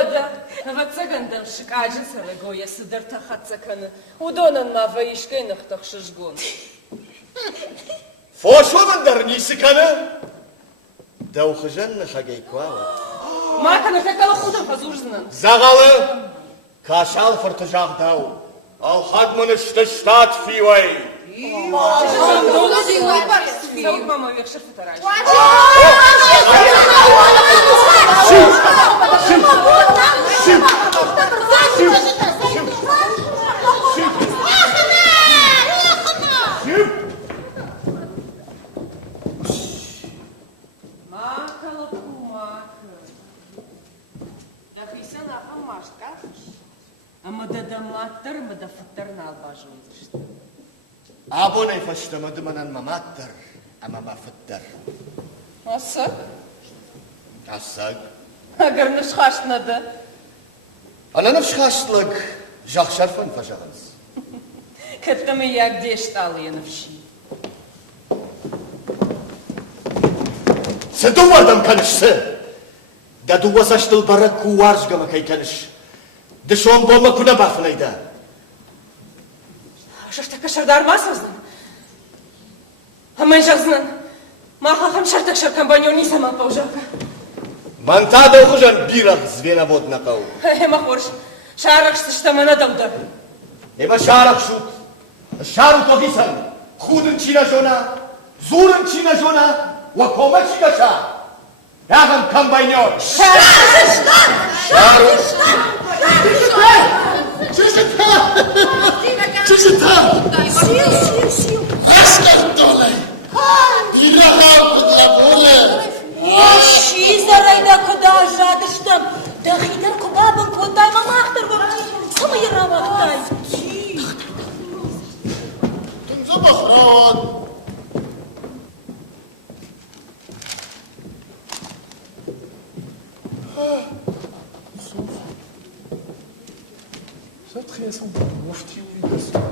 Ода. Вацагандам шикажин савего я сыдыр тахатсаканы. Удонан ма ваишкай нахтах шишгун. فوشو من درنيسي كان دو خجن خجي كواوت Ма kana какала худам хазурзнан. زغالة كاشال فرتجاغ داو الحق من اشتشتات في وي Заук мама векшер фотарай. Макала кумака. Ахисан ахам машка. Амада даматтар мада фотар налбажуйдышты. أبوني فشتمد من المماتر أما ما فتر Асак? عساق Агар нышхашнады. أنا نفش خاشتلك جاخ شرفن فجغنس Каттамы як дешталы янывши. سدوار دم كانش سه دا دو وساشتل برك وارج قما كي كانش دشون بوما كنا بافني دا Шаштака шардар масазнан. Амай жазнан. Махахам шартак шаркамбаньо не сама паужака. Манта да ухужан бирах звена вод на кау Эма хорш. Шарак что мана давда. Эма шарах шут Шару тогисан Худен чина жона Зурен чина жона Вакома чина ша Ягам камбайньо Шару Сил. Раскартолай! Пирога подраполе! Оши зарайна куда жадыштым. Да хидер кубабын котай мамахтыр гөрчи. Сымы ярамахтай. Тунза бахрон! Très simple. Mufti uyuyorsun.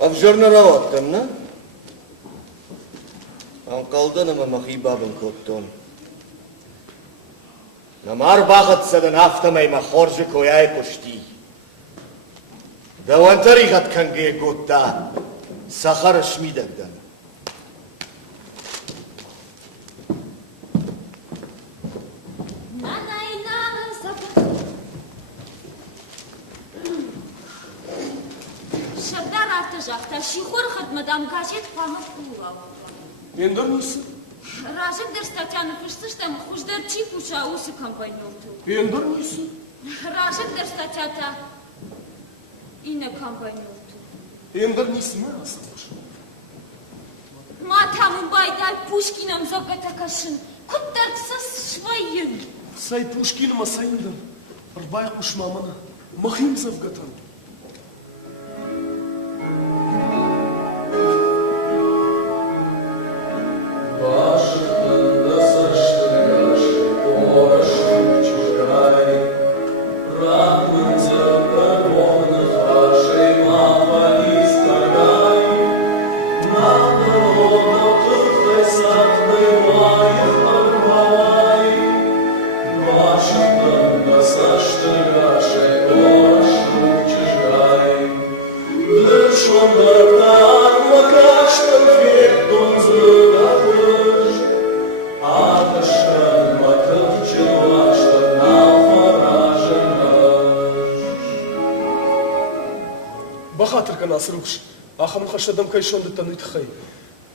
أفجرنا رواتنا أم قلدنا ما مخيبا بن كوتون نمار باغت سدن هفته ما يمخورجك وياي كشتي دوان طريقت كان جي قوتا سخر شميدك دن Шардар артыжақта шихор хат мадам гачет памат кула. Ендер несі? Rajin der statianı fıştıştam, kuşder çiğ kuşağı usu kampanyoltu. Ендер нисі? Rajin der statiata yine kampanyoltu. Ендер нисі ме асылыш? Matamın bayday Puşkinam zagatakasın. Kuttarksız şvayın. Сай Пушкинима сайындым. Рбай кушмамына. Махим завгатан. Бахатыр канасырыш. Ахам хашадам кайшонды тануйт хай.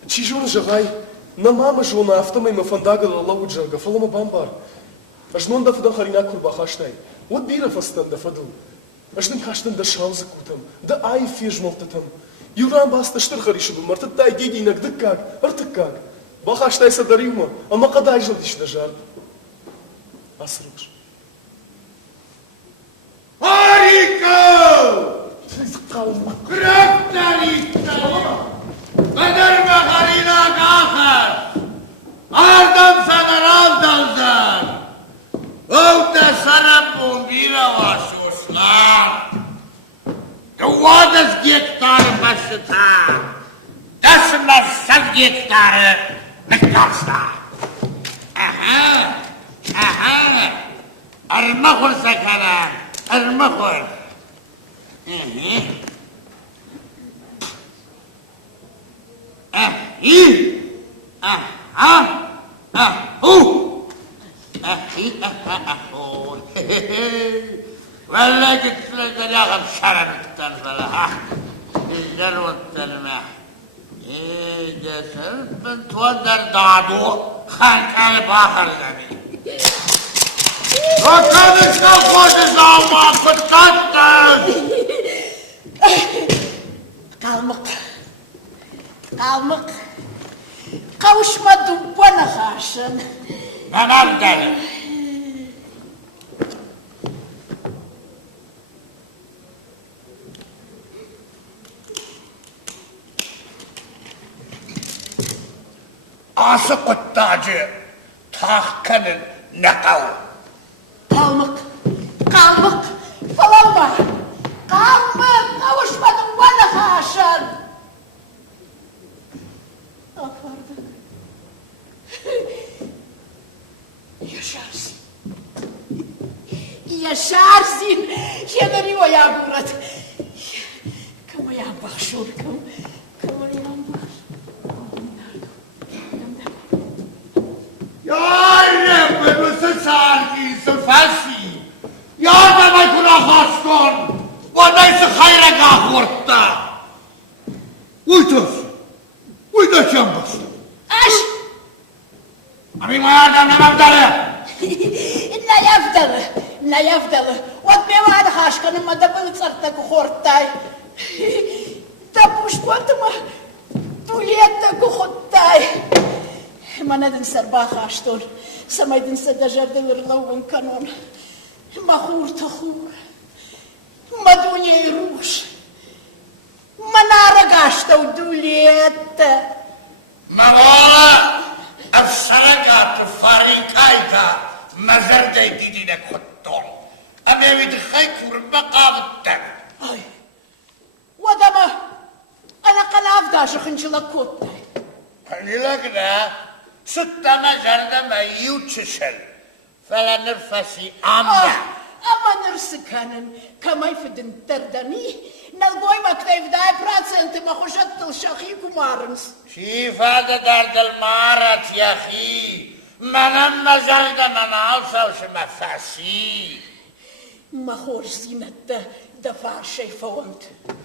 Чижон жагай. На мама жона автомай мафандагала лауджага. Фалама бамбар. Ажнон да фуда харина курба хаштай. Вот бира фастан да фаду. Ажнын хаштан да шаузы кутам. Да ай фиж молтатам. Юран баста штыр харишу был. Марта тай геги инак дыккак. Артыккак. Бахаштай садариума. Ама кадай жил диш да жар. Асырыш. Harika! Kalma. Kraktarista! Kaderme harina kahar! Ardam sana raldaldan! Ovda sana bombira vaşoslar! Kıvadas gektarı başıta! Esmezsen gektarı nıkkarsa! Aha! Aha! Armağır sakara! Armağır! والله قلت لك لا غب شرم التنفلة الجر والتلمة جسر بنت ودر دادو خان كان باخر يعني وكان الشوق زعما كنت Kalmak. Kavuşmadım bana karşın. Tamam derim. Ası kuttacı tahkanın nekav. Kalmak. Falan var. Kalmak. Kavuşmadım bana karşın. Aferin. Yaşarsın. Şederi o ya Murat. Kamayan bak şurkam. Kamayan bak. Ya Rabbi, sargısı fasi. Ya Rabbi kula haston. Vadaysı hayra kahurtta. Uydur şambas. Aş. Abi mayardan ne mevdalı? Не явдала. Отмевает хашканым, а да был царта кухортай. Да пушкотыма тулетта кухоттай. Манадын сарба хаштор. Самайдын садажарды ырлауын канон. Махур тахур. Мадуне руш. Манара гаштау дулетта. Мавала афсарагат фаринкайка. Mazarday gidine kutton. Amevidi hay kurba kavuttan. Ay. O adamı ana kalavda şıkınçıla kottay. Kanilagna süttama jardama yuçışıl. Falanır fasi amba. Amanır sıkanın kamay fıdın terdani. Nalgoy maktevday проценты махушаттыл шахи кумарынс. Şifada dardal marat yahi. Manam mazarda manal savşıma fasi. Mahor zinette da far şey font.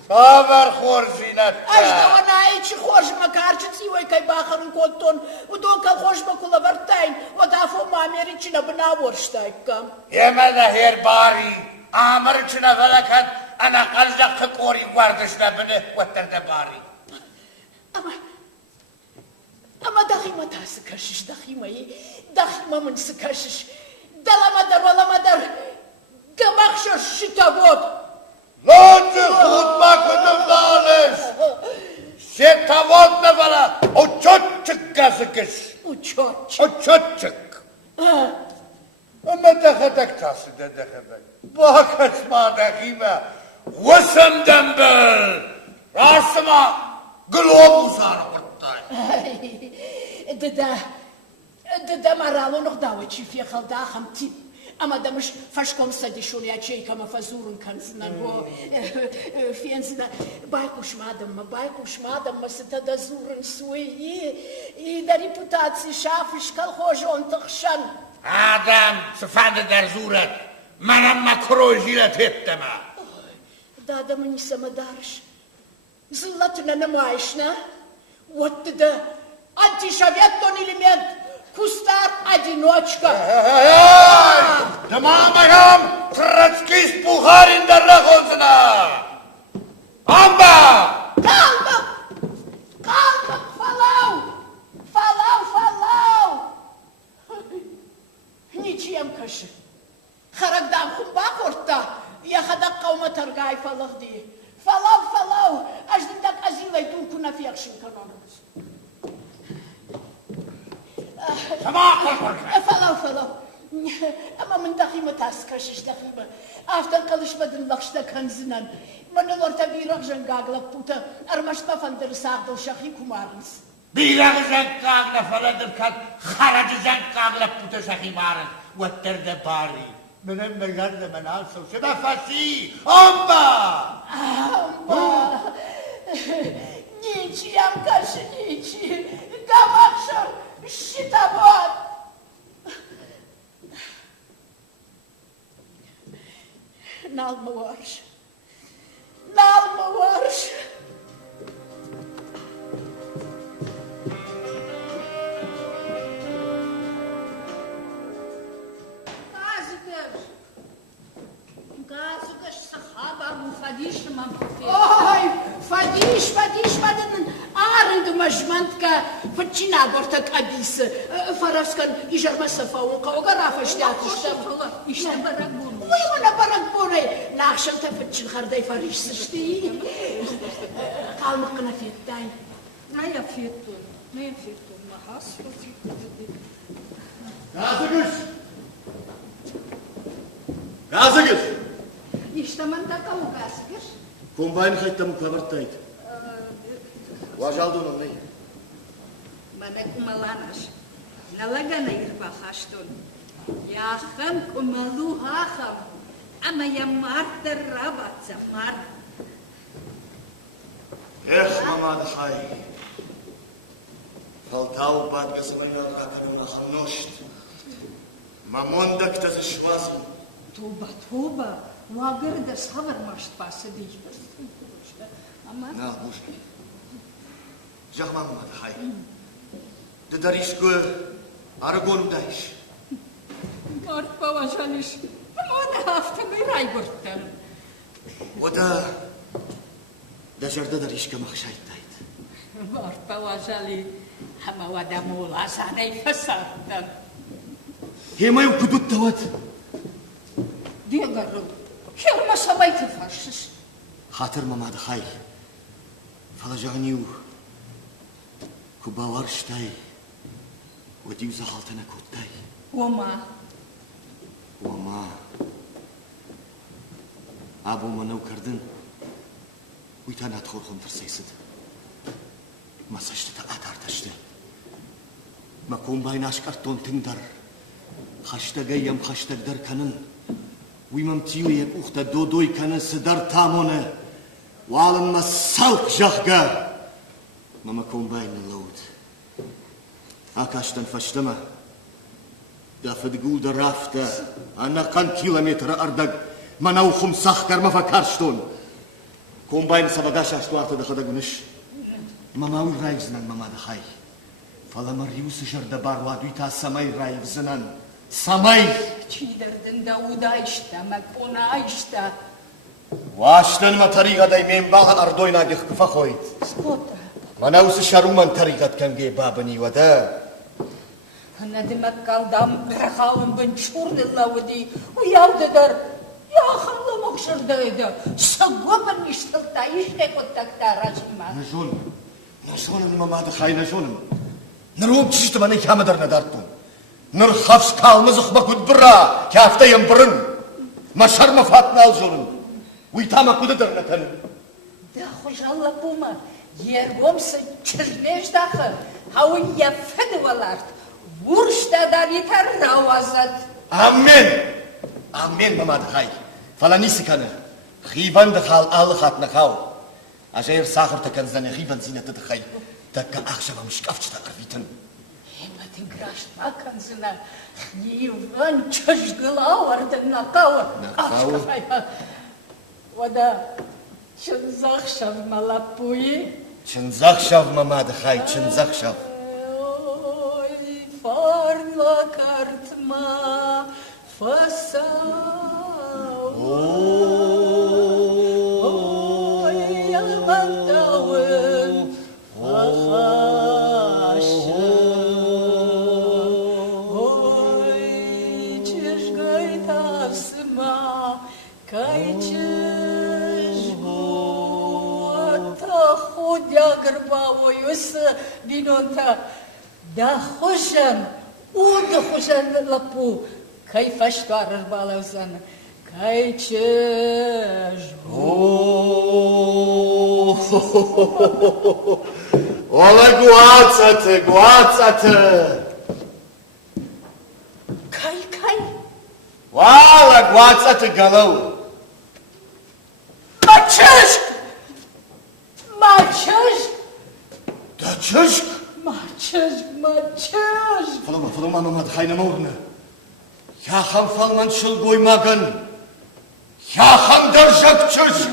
صابر خورزينات Аж даванаючи хожма карчиці, ой кай бахарın kontun, udon ka хожма kula vartayn, o da fo mameri çina bına vorştaykam. يا هير باري عمرتنا فلكت انا قرزق قوري واردشنا بنه وترد باري Ama daxima ta sıkaşış, daxima mın sıkaşış. Dalamadar, olamadar, gamakşo şitavot. لوتي خطبة كتب دالش شتاوات نفلا او çöçük gazıkış Uçoç. o çöçük ama دخدك تاسي دخدك bak اسمع دخيمة وسم دنبل راسما globus arabırtay Deda maralo noch dawe çifiye kalda ham tip. Ama demiş faşkomsa dişun ya çeykama fazurun kanzından bu fiyensine baykuş madam mı sıta da zurun suyi i da reputacji şafiş kalhoş on tıkşan. Adam sıfadı der zuret manamma krojilet ettema Da adamı nisama darış. Zıllatına ne maaşına? What da anti-şavetton element kustar одиночка. Tamamagam Trotsky с Бухарин дорогозна. Амба! Kalkın, falau. Niçiyem kaşı. Haragdam kumbak orta. Yahadak kavma targay falah diye. Falau. Ajdidak azilay tunkuna fiyakşın kanonumuz. Falau. Ama min daxima tas kaşış daxima. Aftan kalışmadın lakşta kanzinan. Manıl orta bir akşam gaglak puta. Armaşma fandır sağdıl şahi kumarınız. Bilang zengkagla faladır kat haradı zengkagla puta sakimarın. Watterde bari. Benim megarda menal sosida fasi. Amba! Niçiyem kaşı niçi. Gamakşar şitabat. Nal mı var? Gazıgış sahaba mu fadiş mam kufi. Ой, фадиш, мадын арынды мажмантка фачина борта кабисы. Фаравскан и жармаса фаунка огарафа штятышта. İşte bırak bunu. Ой, мана барак борай. Нахшамта фачин хардай фариш сышты. Қалмық қына феттай. Ne yapıyorsun? Mahas. Gazıgız! İşte ben de kavu gazıgış. Kombayn haytamı kabartaydı. Vajaldı onun ne? Bana kumalanaş. Nalagana irbahaştun. Yaxın kumalu haqam. Ama ya martır rabatsa mart. Эх, мамад хай. Фалтау бадгасы варианта кануна ханошт. Мамондак тазышвазым. Tuba. Вагыр да савар машт басы дейх. Ama На, бушки. Жах мамад хай. Дадаришку арагон дайш. mart bavaşaniş. Ona haftamı raygurttan. Ода дажарда даришка махшайттайд. Mart bavaşali. Ama vadamu ulasana ifasattan. Хемай кудут тават. Дигару. Херма сабайты фашиш. Хатыр мамад хай. Фалажаниу. Кубаварштай. Водиу захалтана куттай. Ома. Ома. Абу манау кардын. Уйтан атхорхом тырсайсыд. Масашты та атарташты. Ма комбайн ашкартон тыңдар. Хаштагайям хаштагдар канын. Уймам тиуем ухта додой канын сыдар тамоны. Валынма салк жахга. Мама комбайны лауд. Акаштан фаштама. Дафыд гулда рафта. Ана кан километр ардак. Манау хумсах карма факарштон. Комбайн сабадаш ашту артада хада гуниш. Мамау райвзнан мамада хай. Фаламариус жерда барва дуйта самай райвзнан. Самай! Çiğderdin de udayışta, makponayışta. Ваштан ма таригадай мен балан ардойна гих кыфа хойт. Spota. Манаус шаруман таригат канге бабани вада. Hına demek kaldım, rahalım ben çurdu lavudi. Uyavdıdır. Ya halım okşırdaydı. Sagopın iştilta, işte kontakta raşma. Нажон мамада хай нажон. Нароб чишт маны хамадар надарту. Ныр хавс калмызык бакут бра, кафта ямбрын. Машар мафатна алжонын. Уйтама кудыдыр натан. Da hoşalla buma. Yergomsa çizmeş dakı. Havun yapfedi valart. Vurşta da yeter ravazat. Amen. Amen мамада хай. Фаланиси каны. Хиван да хал алы хатна хау. Ажайр сахар такан зане хиван зинаты да хай. Така ахшава мышкафчта арвитын. Hemetin graşma kansına. Yivan çözgüla vardı nakavur. Nakavur. Vada çınzak şavmala puyi. Чынзахшав мамада хай, чынзахшав. Oy farla kartma fasa. Oy yaman dağın fahaşı. Oy çışgay tasma kayçışgu. Ta hodya grbavoyusu dinonta. Da hoşan, o da hoşan lapu. Kayfaş karır balavzan. Kayçışgu. Ola guatsatı, guatsatı. Kay kay. Valla guatsatı galav. Maçışk. Maçışk. Da çışk. Maçışk, maçışk. Falama mamada hай nama urna. Ya ham falman şıl goymagın. Ya ham darjak çışk.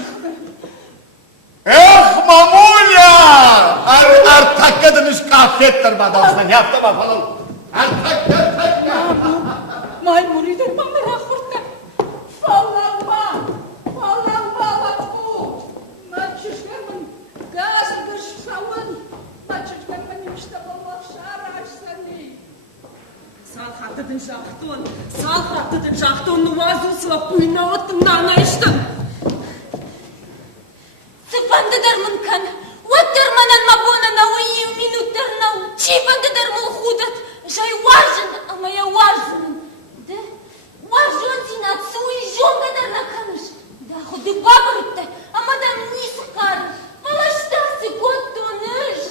Mamulya! Artakadınız kafettir badavzdan. Yaptı mı falan? Artakadınız. Maymunidir bana rahurta. Fallanma. Fallanma latku. Maçışkımın gazgış şavın. Maçışkımın işte bulmak şaraşsani. Sal hatıdın jahtun. Sal hatıdın jahtun. Nuvazı slapuyna ottım nana iştim. Sıfandıdır mınkan. Vattırmanan mabona na uyi minutlar na. Çifandıdır mulhudat. Жай важен, ама я важен. Да? Важен си над суи жонга да наканеш. Да ходи бабарите, ама да ми скар. Ала šta se god toneš?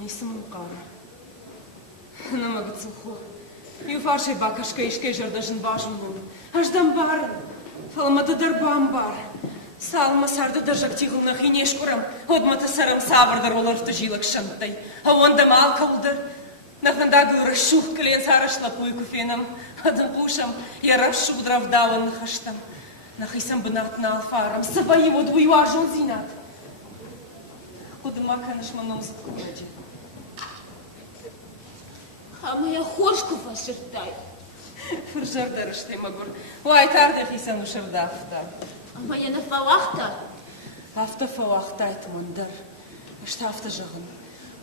Nisam mukara. Nama ga cilho. I u faršaj bakaška iške žardažen važun lun. Až dam bar. Falmata darbam bar. Салма сарда държак тихълна хинешкурам, отмата сарам сабардар оларфта жилак шантай, а онда малкалдар. Нахнада разшух клен сарашла пуйку фенам, адан пушам, я разшух дравдаван нахаштам. Нахисам бынат на алфарам, сабаим от буйважон зинат. Кодымака нашманом заткунаджи. Ама я хошку фашыртай. Фыржардарыштай магур, уай тарда хисану шардафта. Ама я на фалахта. Афта фалахтайт мандар. Ишта афта жағын.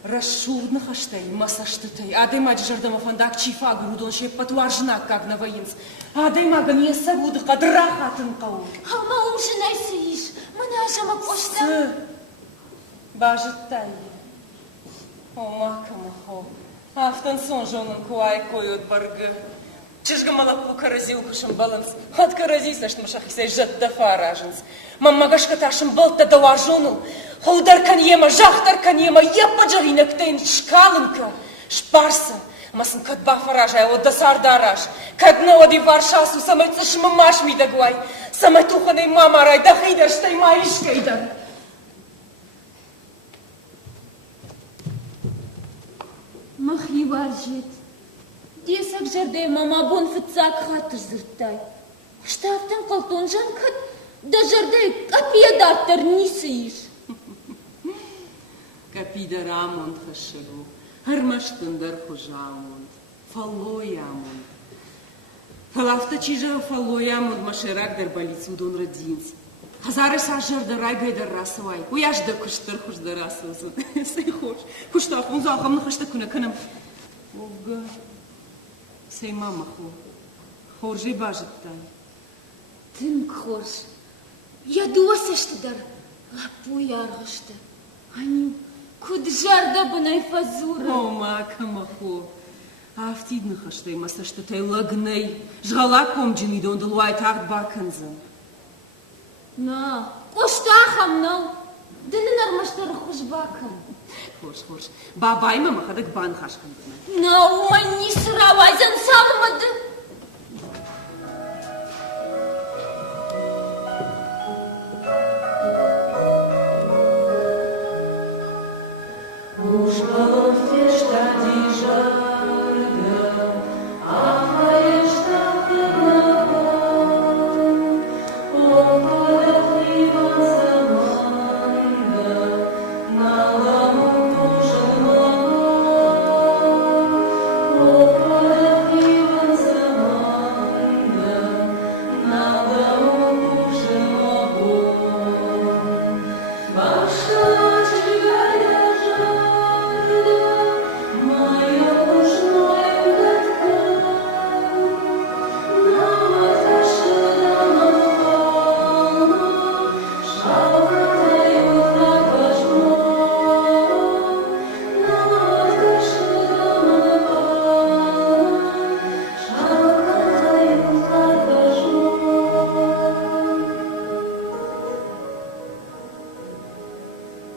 Расшурны хаштай, масаштытай. Адай маджи жардама фандак чифа грудон шеп патуаржнак как на воинц. Адай мага не савуды кадрахатын кау. Ама умшинай сыиш. Мана ашама кошта. Сы. Бажыттай. О, мака махо. Афтан сон жонын куай койот баргы. Чижга малаку каразилку шамбаланс. От каразис наш машахисай жаддафа ражынс. Маммагашка ташым балта даважонул. Холдар каньема, жахтар каньема, епаджаринактайн шкалынка. Шпарса. Масын кадбафа ражай, от дасарда раж. Кадна оди варшасу, самай цышма маш ми дагуай. Самай туханай мамарай, да хейдар штай маишкайдар. Махи варжет. Десак жардай мама бон фыцак хатыр зыртай. Штафтан колтонжан кат дажардай капиядаттар нисиш. Капидарамон хашагу, армаштандар хожамон, фалоямон. Фалафта чижа фалоямон машерак дар балицу дон родинц. Хазары сажар дарай гайдар расвай. Уяж да куштар хуш да расвазу. Сей хош. Куштах он захам на хашта куна канам. Ога. Сей мама хо. Хоржи бажиттай. Тын хош. Я дуасаштадар. Лапу яргышты. Они куджарда бынай фазура. О, мака махо. Афтидны хаштай масашта тай лагнай. Жгала комджини дон далуай тахт баканзан. На, куштахам нау. Дыны нармаштар хуш бакан. Хош. Бабай мама хадак бан хашкан дына. Нау мани сыравайзан салмады.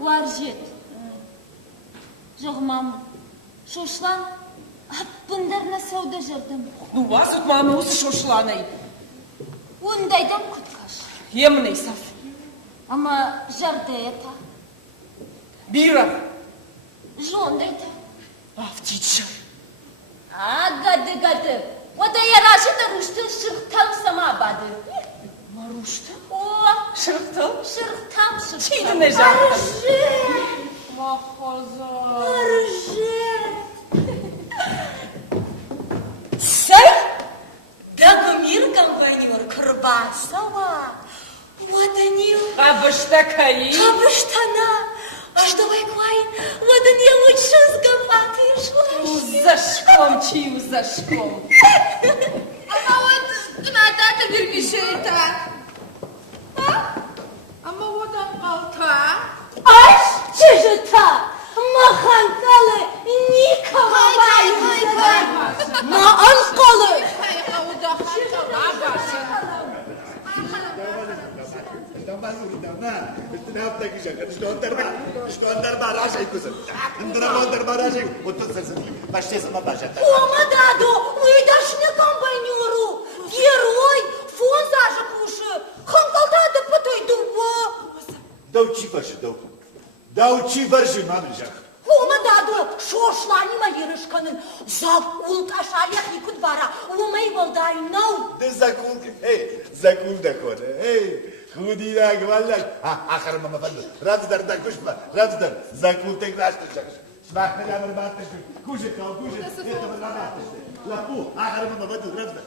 Варжет. Жоқ мама. Шошлан. Аппындарна сауда жардым. Ну вас от мама усы шошланай. Ундайдан куткаш. Емней саф. Ама жарды это. Бира. Жондайда. Афтича. Гады. Ода ярашыда руштын шырықтам сама бады. Марушта. О, Шырықтал. шырықтам. Чейдіне жарты. Аржет. Махаза. Аржет. Сэр, Дагомир Гамбанюр Кырбасова. Вот они. Абыштакаи. Кабыштана. А что вайквайн? Вот они лучше сгопаты Узашком, чий узашком. Ama o kınada bir şey tak. Ama o da kalta. Аш чижыта. Маханкалы никого байызы. Маанкалы. O da kalta. Омададу, уйдашны комбайнеру. Герой, фон зажы куши. Ханкалтады пытойду во. Даучи варжи, мамыжак. Омададу, шошлани ма ерышканын. Зав улташалях никуд бара. Умай болдай нау. Да закул да кода. Худина гваллак. Ахар мама фанду. Рамздар да кушма. Рамздар. Закул тек раштышак. Шмахна ямыр баттышак. Куши кал, куши. Это бабаттышак. Лапу. Ахар мама фанду. Рамздар.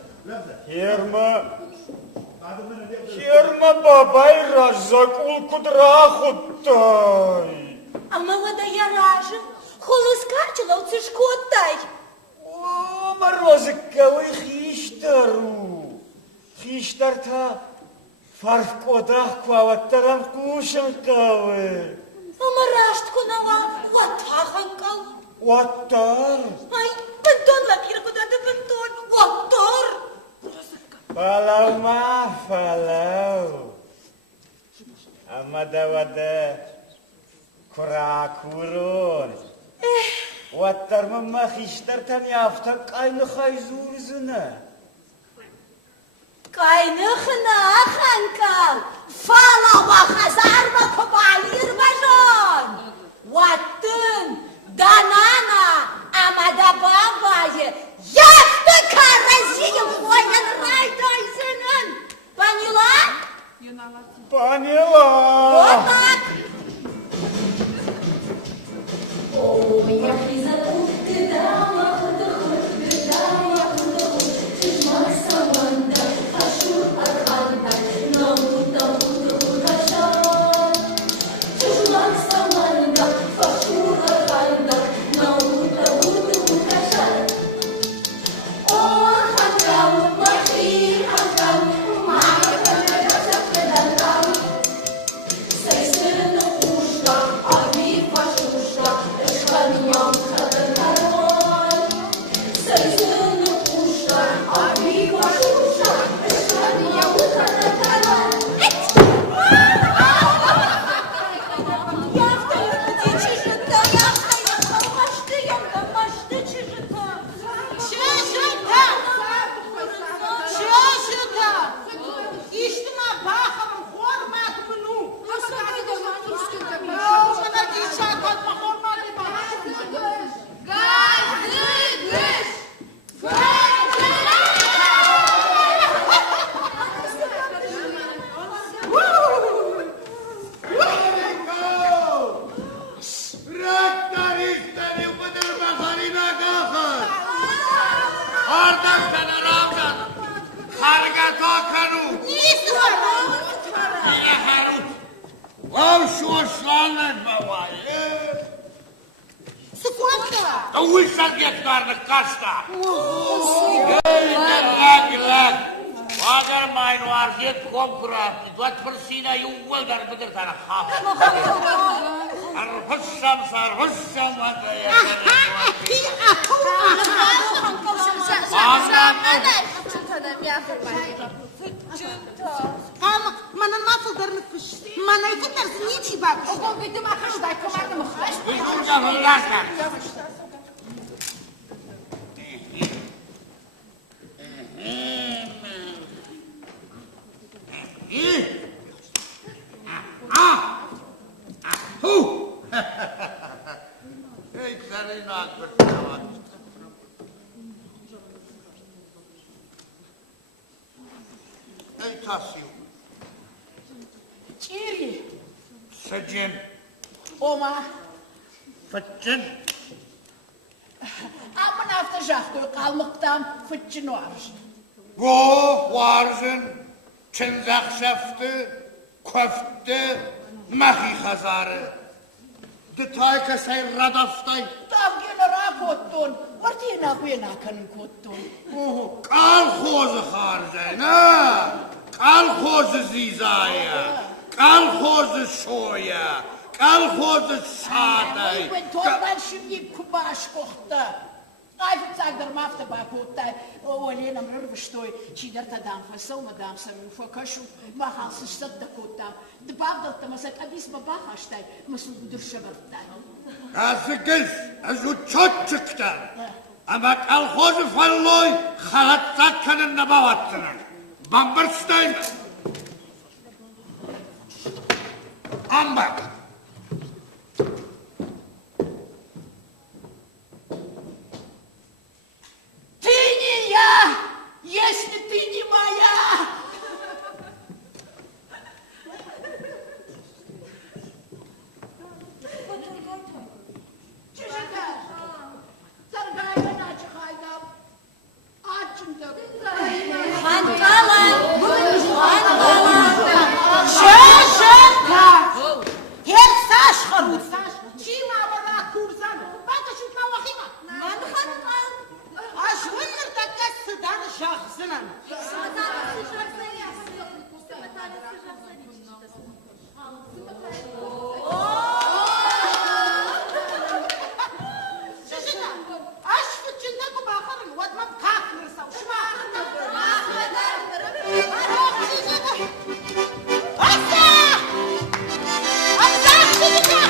Херма бабай разакул кудра хуттай. Ама вода яражы. Холыскарчылау цишкоттай. О, морозиккавый хиштару. Хиштарта фарфкодах кваваттарам кушанкавы. Ама раштку нава. Ватаханкал. Ваттар. Ай, бентон лапир куда-то бентон. Ваттар. Фалау ма, фалау. Амада вада куракурон. Ваттар мама хиштартан яфтар кайны хайзурзына. Кайныхна аханкал. Фалава хазарма кобалир бажон. Ваттын, данана, амада бабае. Яфты каразием воен райдайсынын. Поняла. Ой, який закутки дама, ходоход, дама, ходоход, чижмак саванда, ашур арханда, наута ходохудаша. Чижмак саванда, ашур арханда, наута ходохудаша. Ор хакам, махи хакам, махи хакам, хакам. Сейстерно ушка, ави пашушка, эшханьям хадакарон. Сейстерно ушка, ави пашушка, эшханьям хадакарон. Яхтая, где чижита, яхтая, хамашты, ямдамашты чижита. Чижита! Чижита! İştima bakalım hormat bunu. Bana dişe katma hormatı bakalım. Bıraklar istedi budur bakarına kalkın. Oradan sana ramdan. Karga tokanı. Neyse var? Niye harut? Vav şu hoşlanır babayı. Сколько? Uysan git karnı kaçta. Gel. Varmayın var git komkurat. Dört fırsine yuvveldar bilir sana hap. Sarhoşsam vakaya. Kalma, bana nasıl darınıkmış? Bana iki dersin niçin bak? O gün gittim akıştay, kumardım akış. Uygunca fırlarsan. Ey senin akırtına bak. Ey tasıyor. Çiri. Sıcın. Oma. Fıçın. Aman hafta jahtı kalmaktan fıçın var. Bu varzın çınzak şaftı, köftü, mahi hazarı. Dıtay kasay radaftay. Tam gene rakottun. Ortaya kuyana kanın kottun. Kalkozu harzayna. Kalkozu zizaya. Kalkozu şoya. Kalkozu saday. Ben torban şimdi kubaş koktu. Ayfık zagdarım hafta bakutta. O alena mrırvı ştoy. Çiğder tadam fasıl madam samim fakaşu. Mahal sıçtat da kotta. Dıbavdal tamasak abis babahaştay. Mısıl budur şabarttay. Asıkız, azu çok çıktı. Ama kalkozu falloy, halatsak kanın nabavatsınır. Bambırstayın. Ambar. Ты не я, если ты не моя. Чижика, торгай на чихайдам. Ачымда. Чижика. Her saç harutsa. Çima bana kursan. Bak şu mavahima. Аж вымер такая сыдана шахсына. Шишина, аж фычында кубахарым, ватмам как нырсау, шмахында. Аса! Аса, шишина!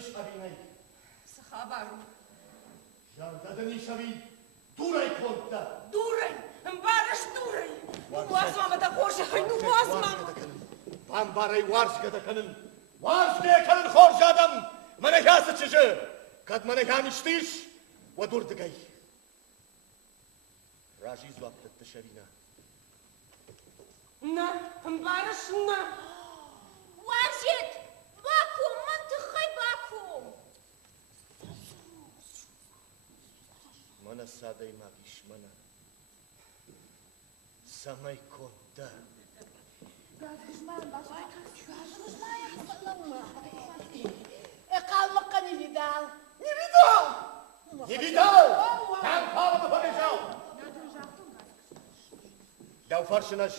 دنيش أبيني سخابارو جارتا دنيش أبي دوري كنت دوري مبارش دوري واز ماما دا خورشي خينو واز ماما بام باري وارش كده كنن وارش كده كنن خورش آدم من ياسة چجه قد من يانشتيش ودور دقاي راجيز وقت التشرينا نا مبارش نا واجد باكو منطقي باكو من السادة ما فيش منا سمي كنت قال مقني لدال نبيدال كم قال بفرشاو دو فرشنش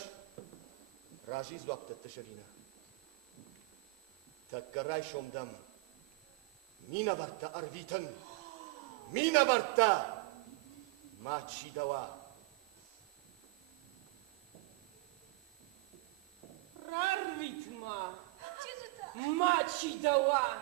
راجيز وقت التشرينا تقراي شوم دم مينا برتا أربيتن مينا برتا ما تشي دوا راريت ما تشي دوا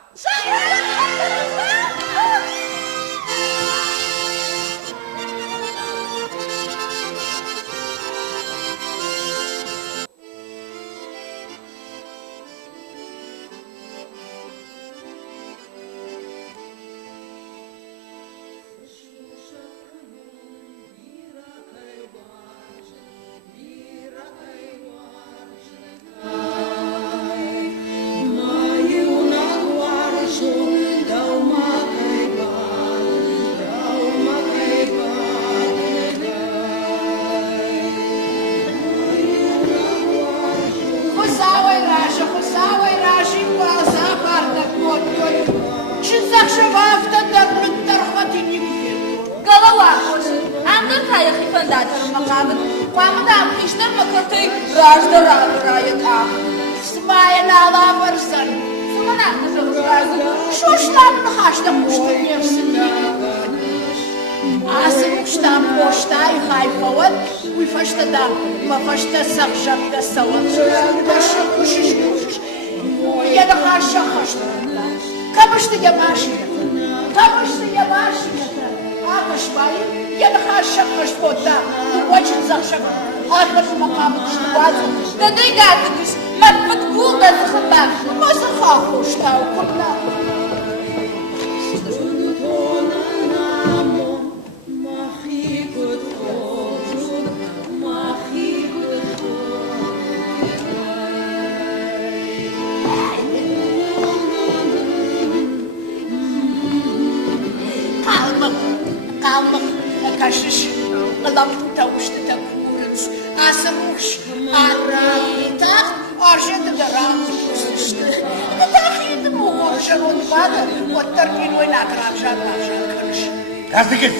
Kazıkız.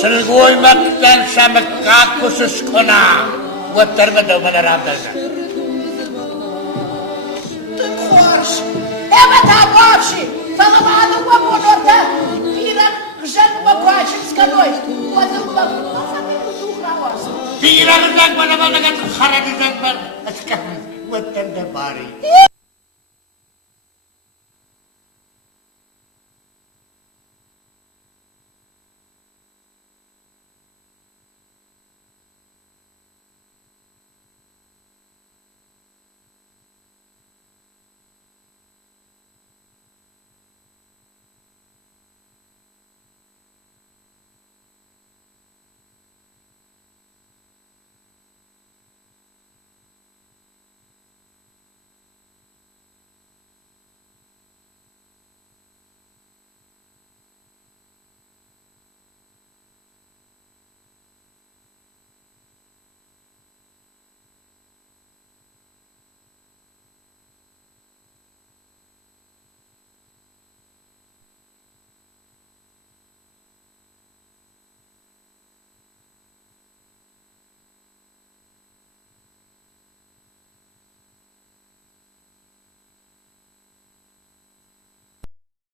Sırgıy maktan şamık kakusuz kona. Vıttırma dövmeler abdazı. Tıkhoş. Evet abavşi. Salamadım mı bonorta? İran gıjan mı kuaşın skanoy? Vazım mı? Bir ağızdan bana kadar haradızdan var. Aşkım. Vıttırda bari.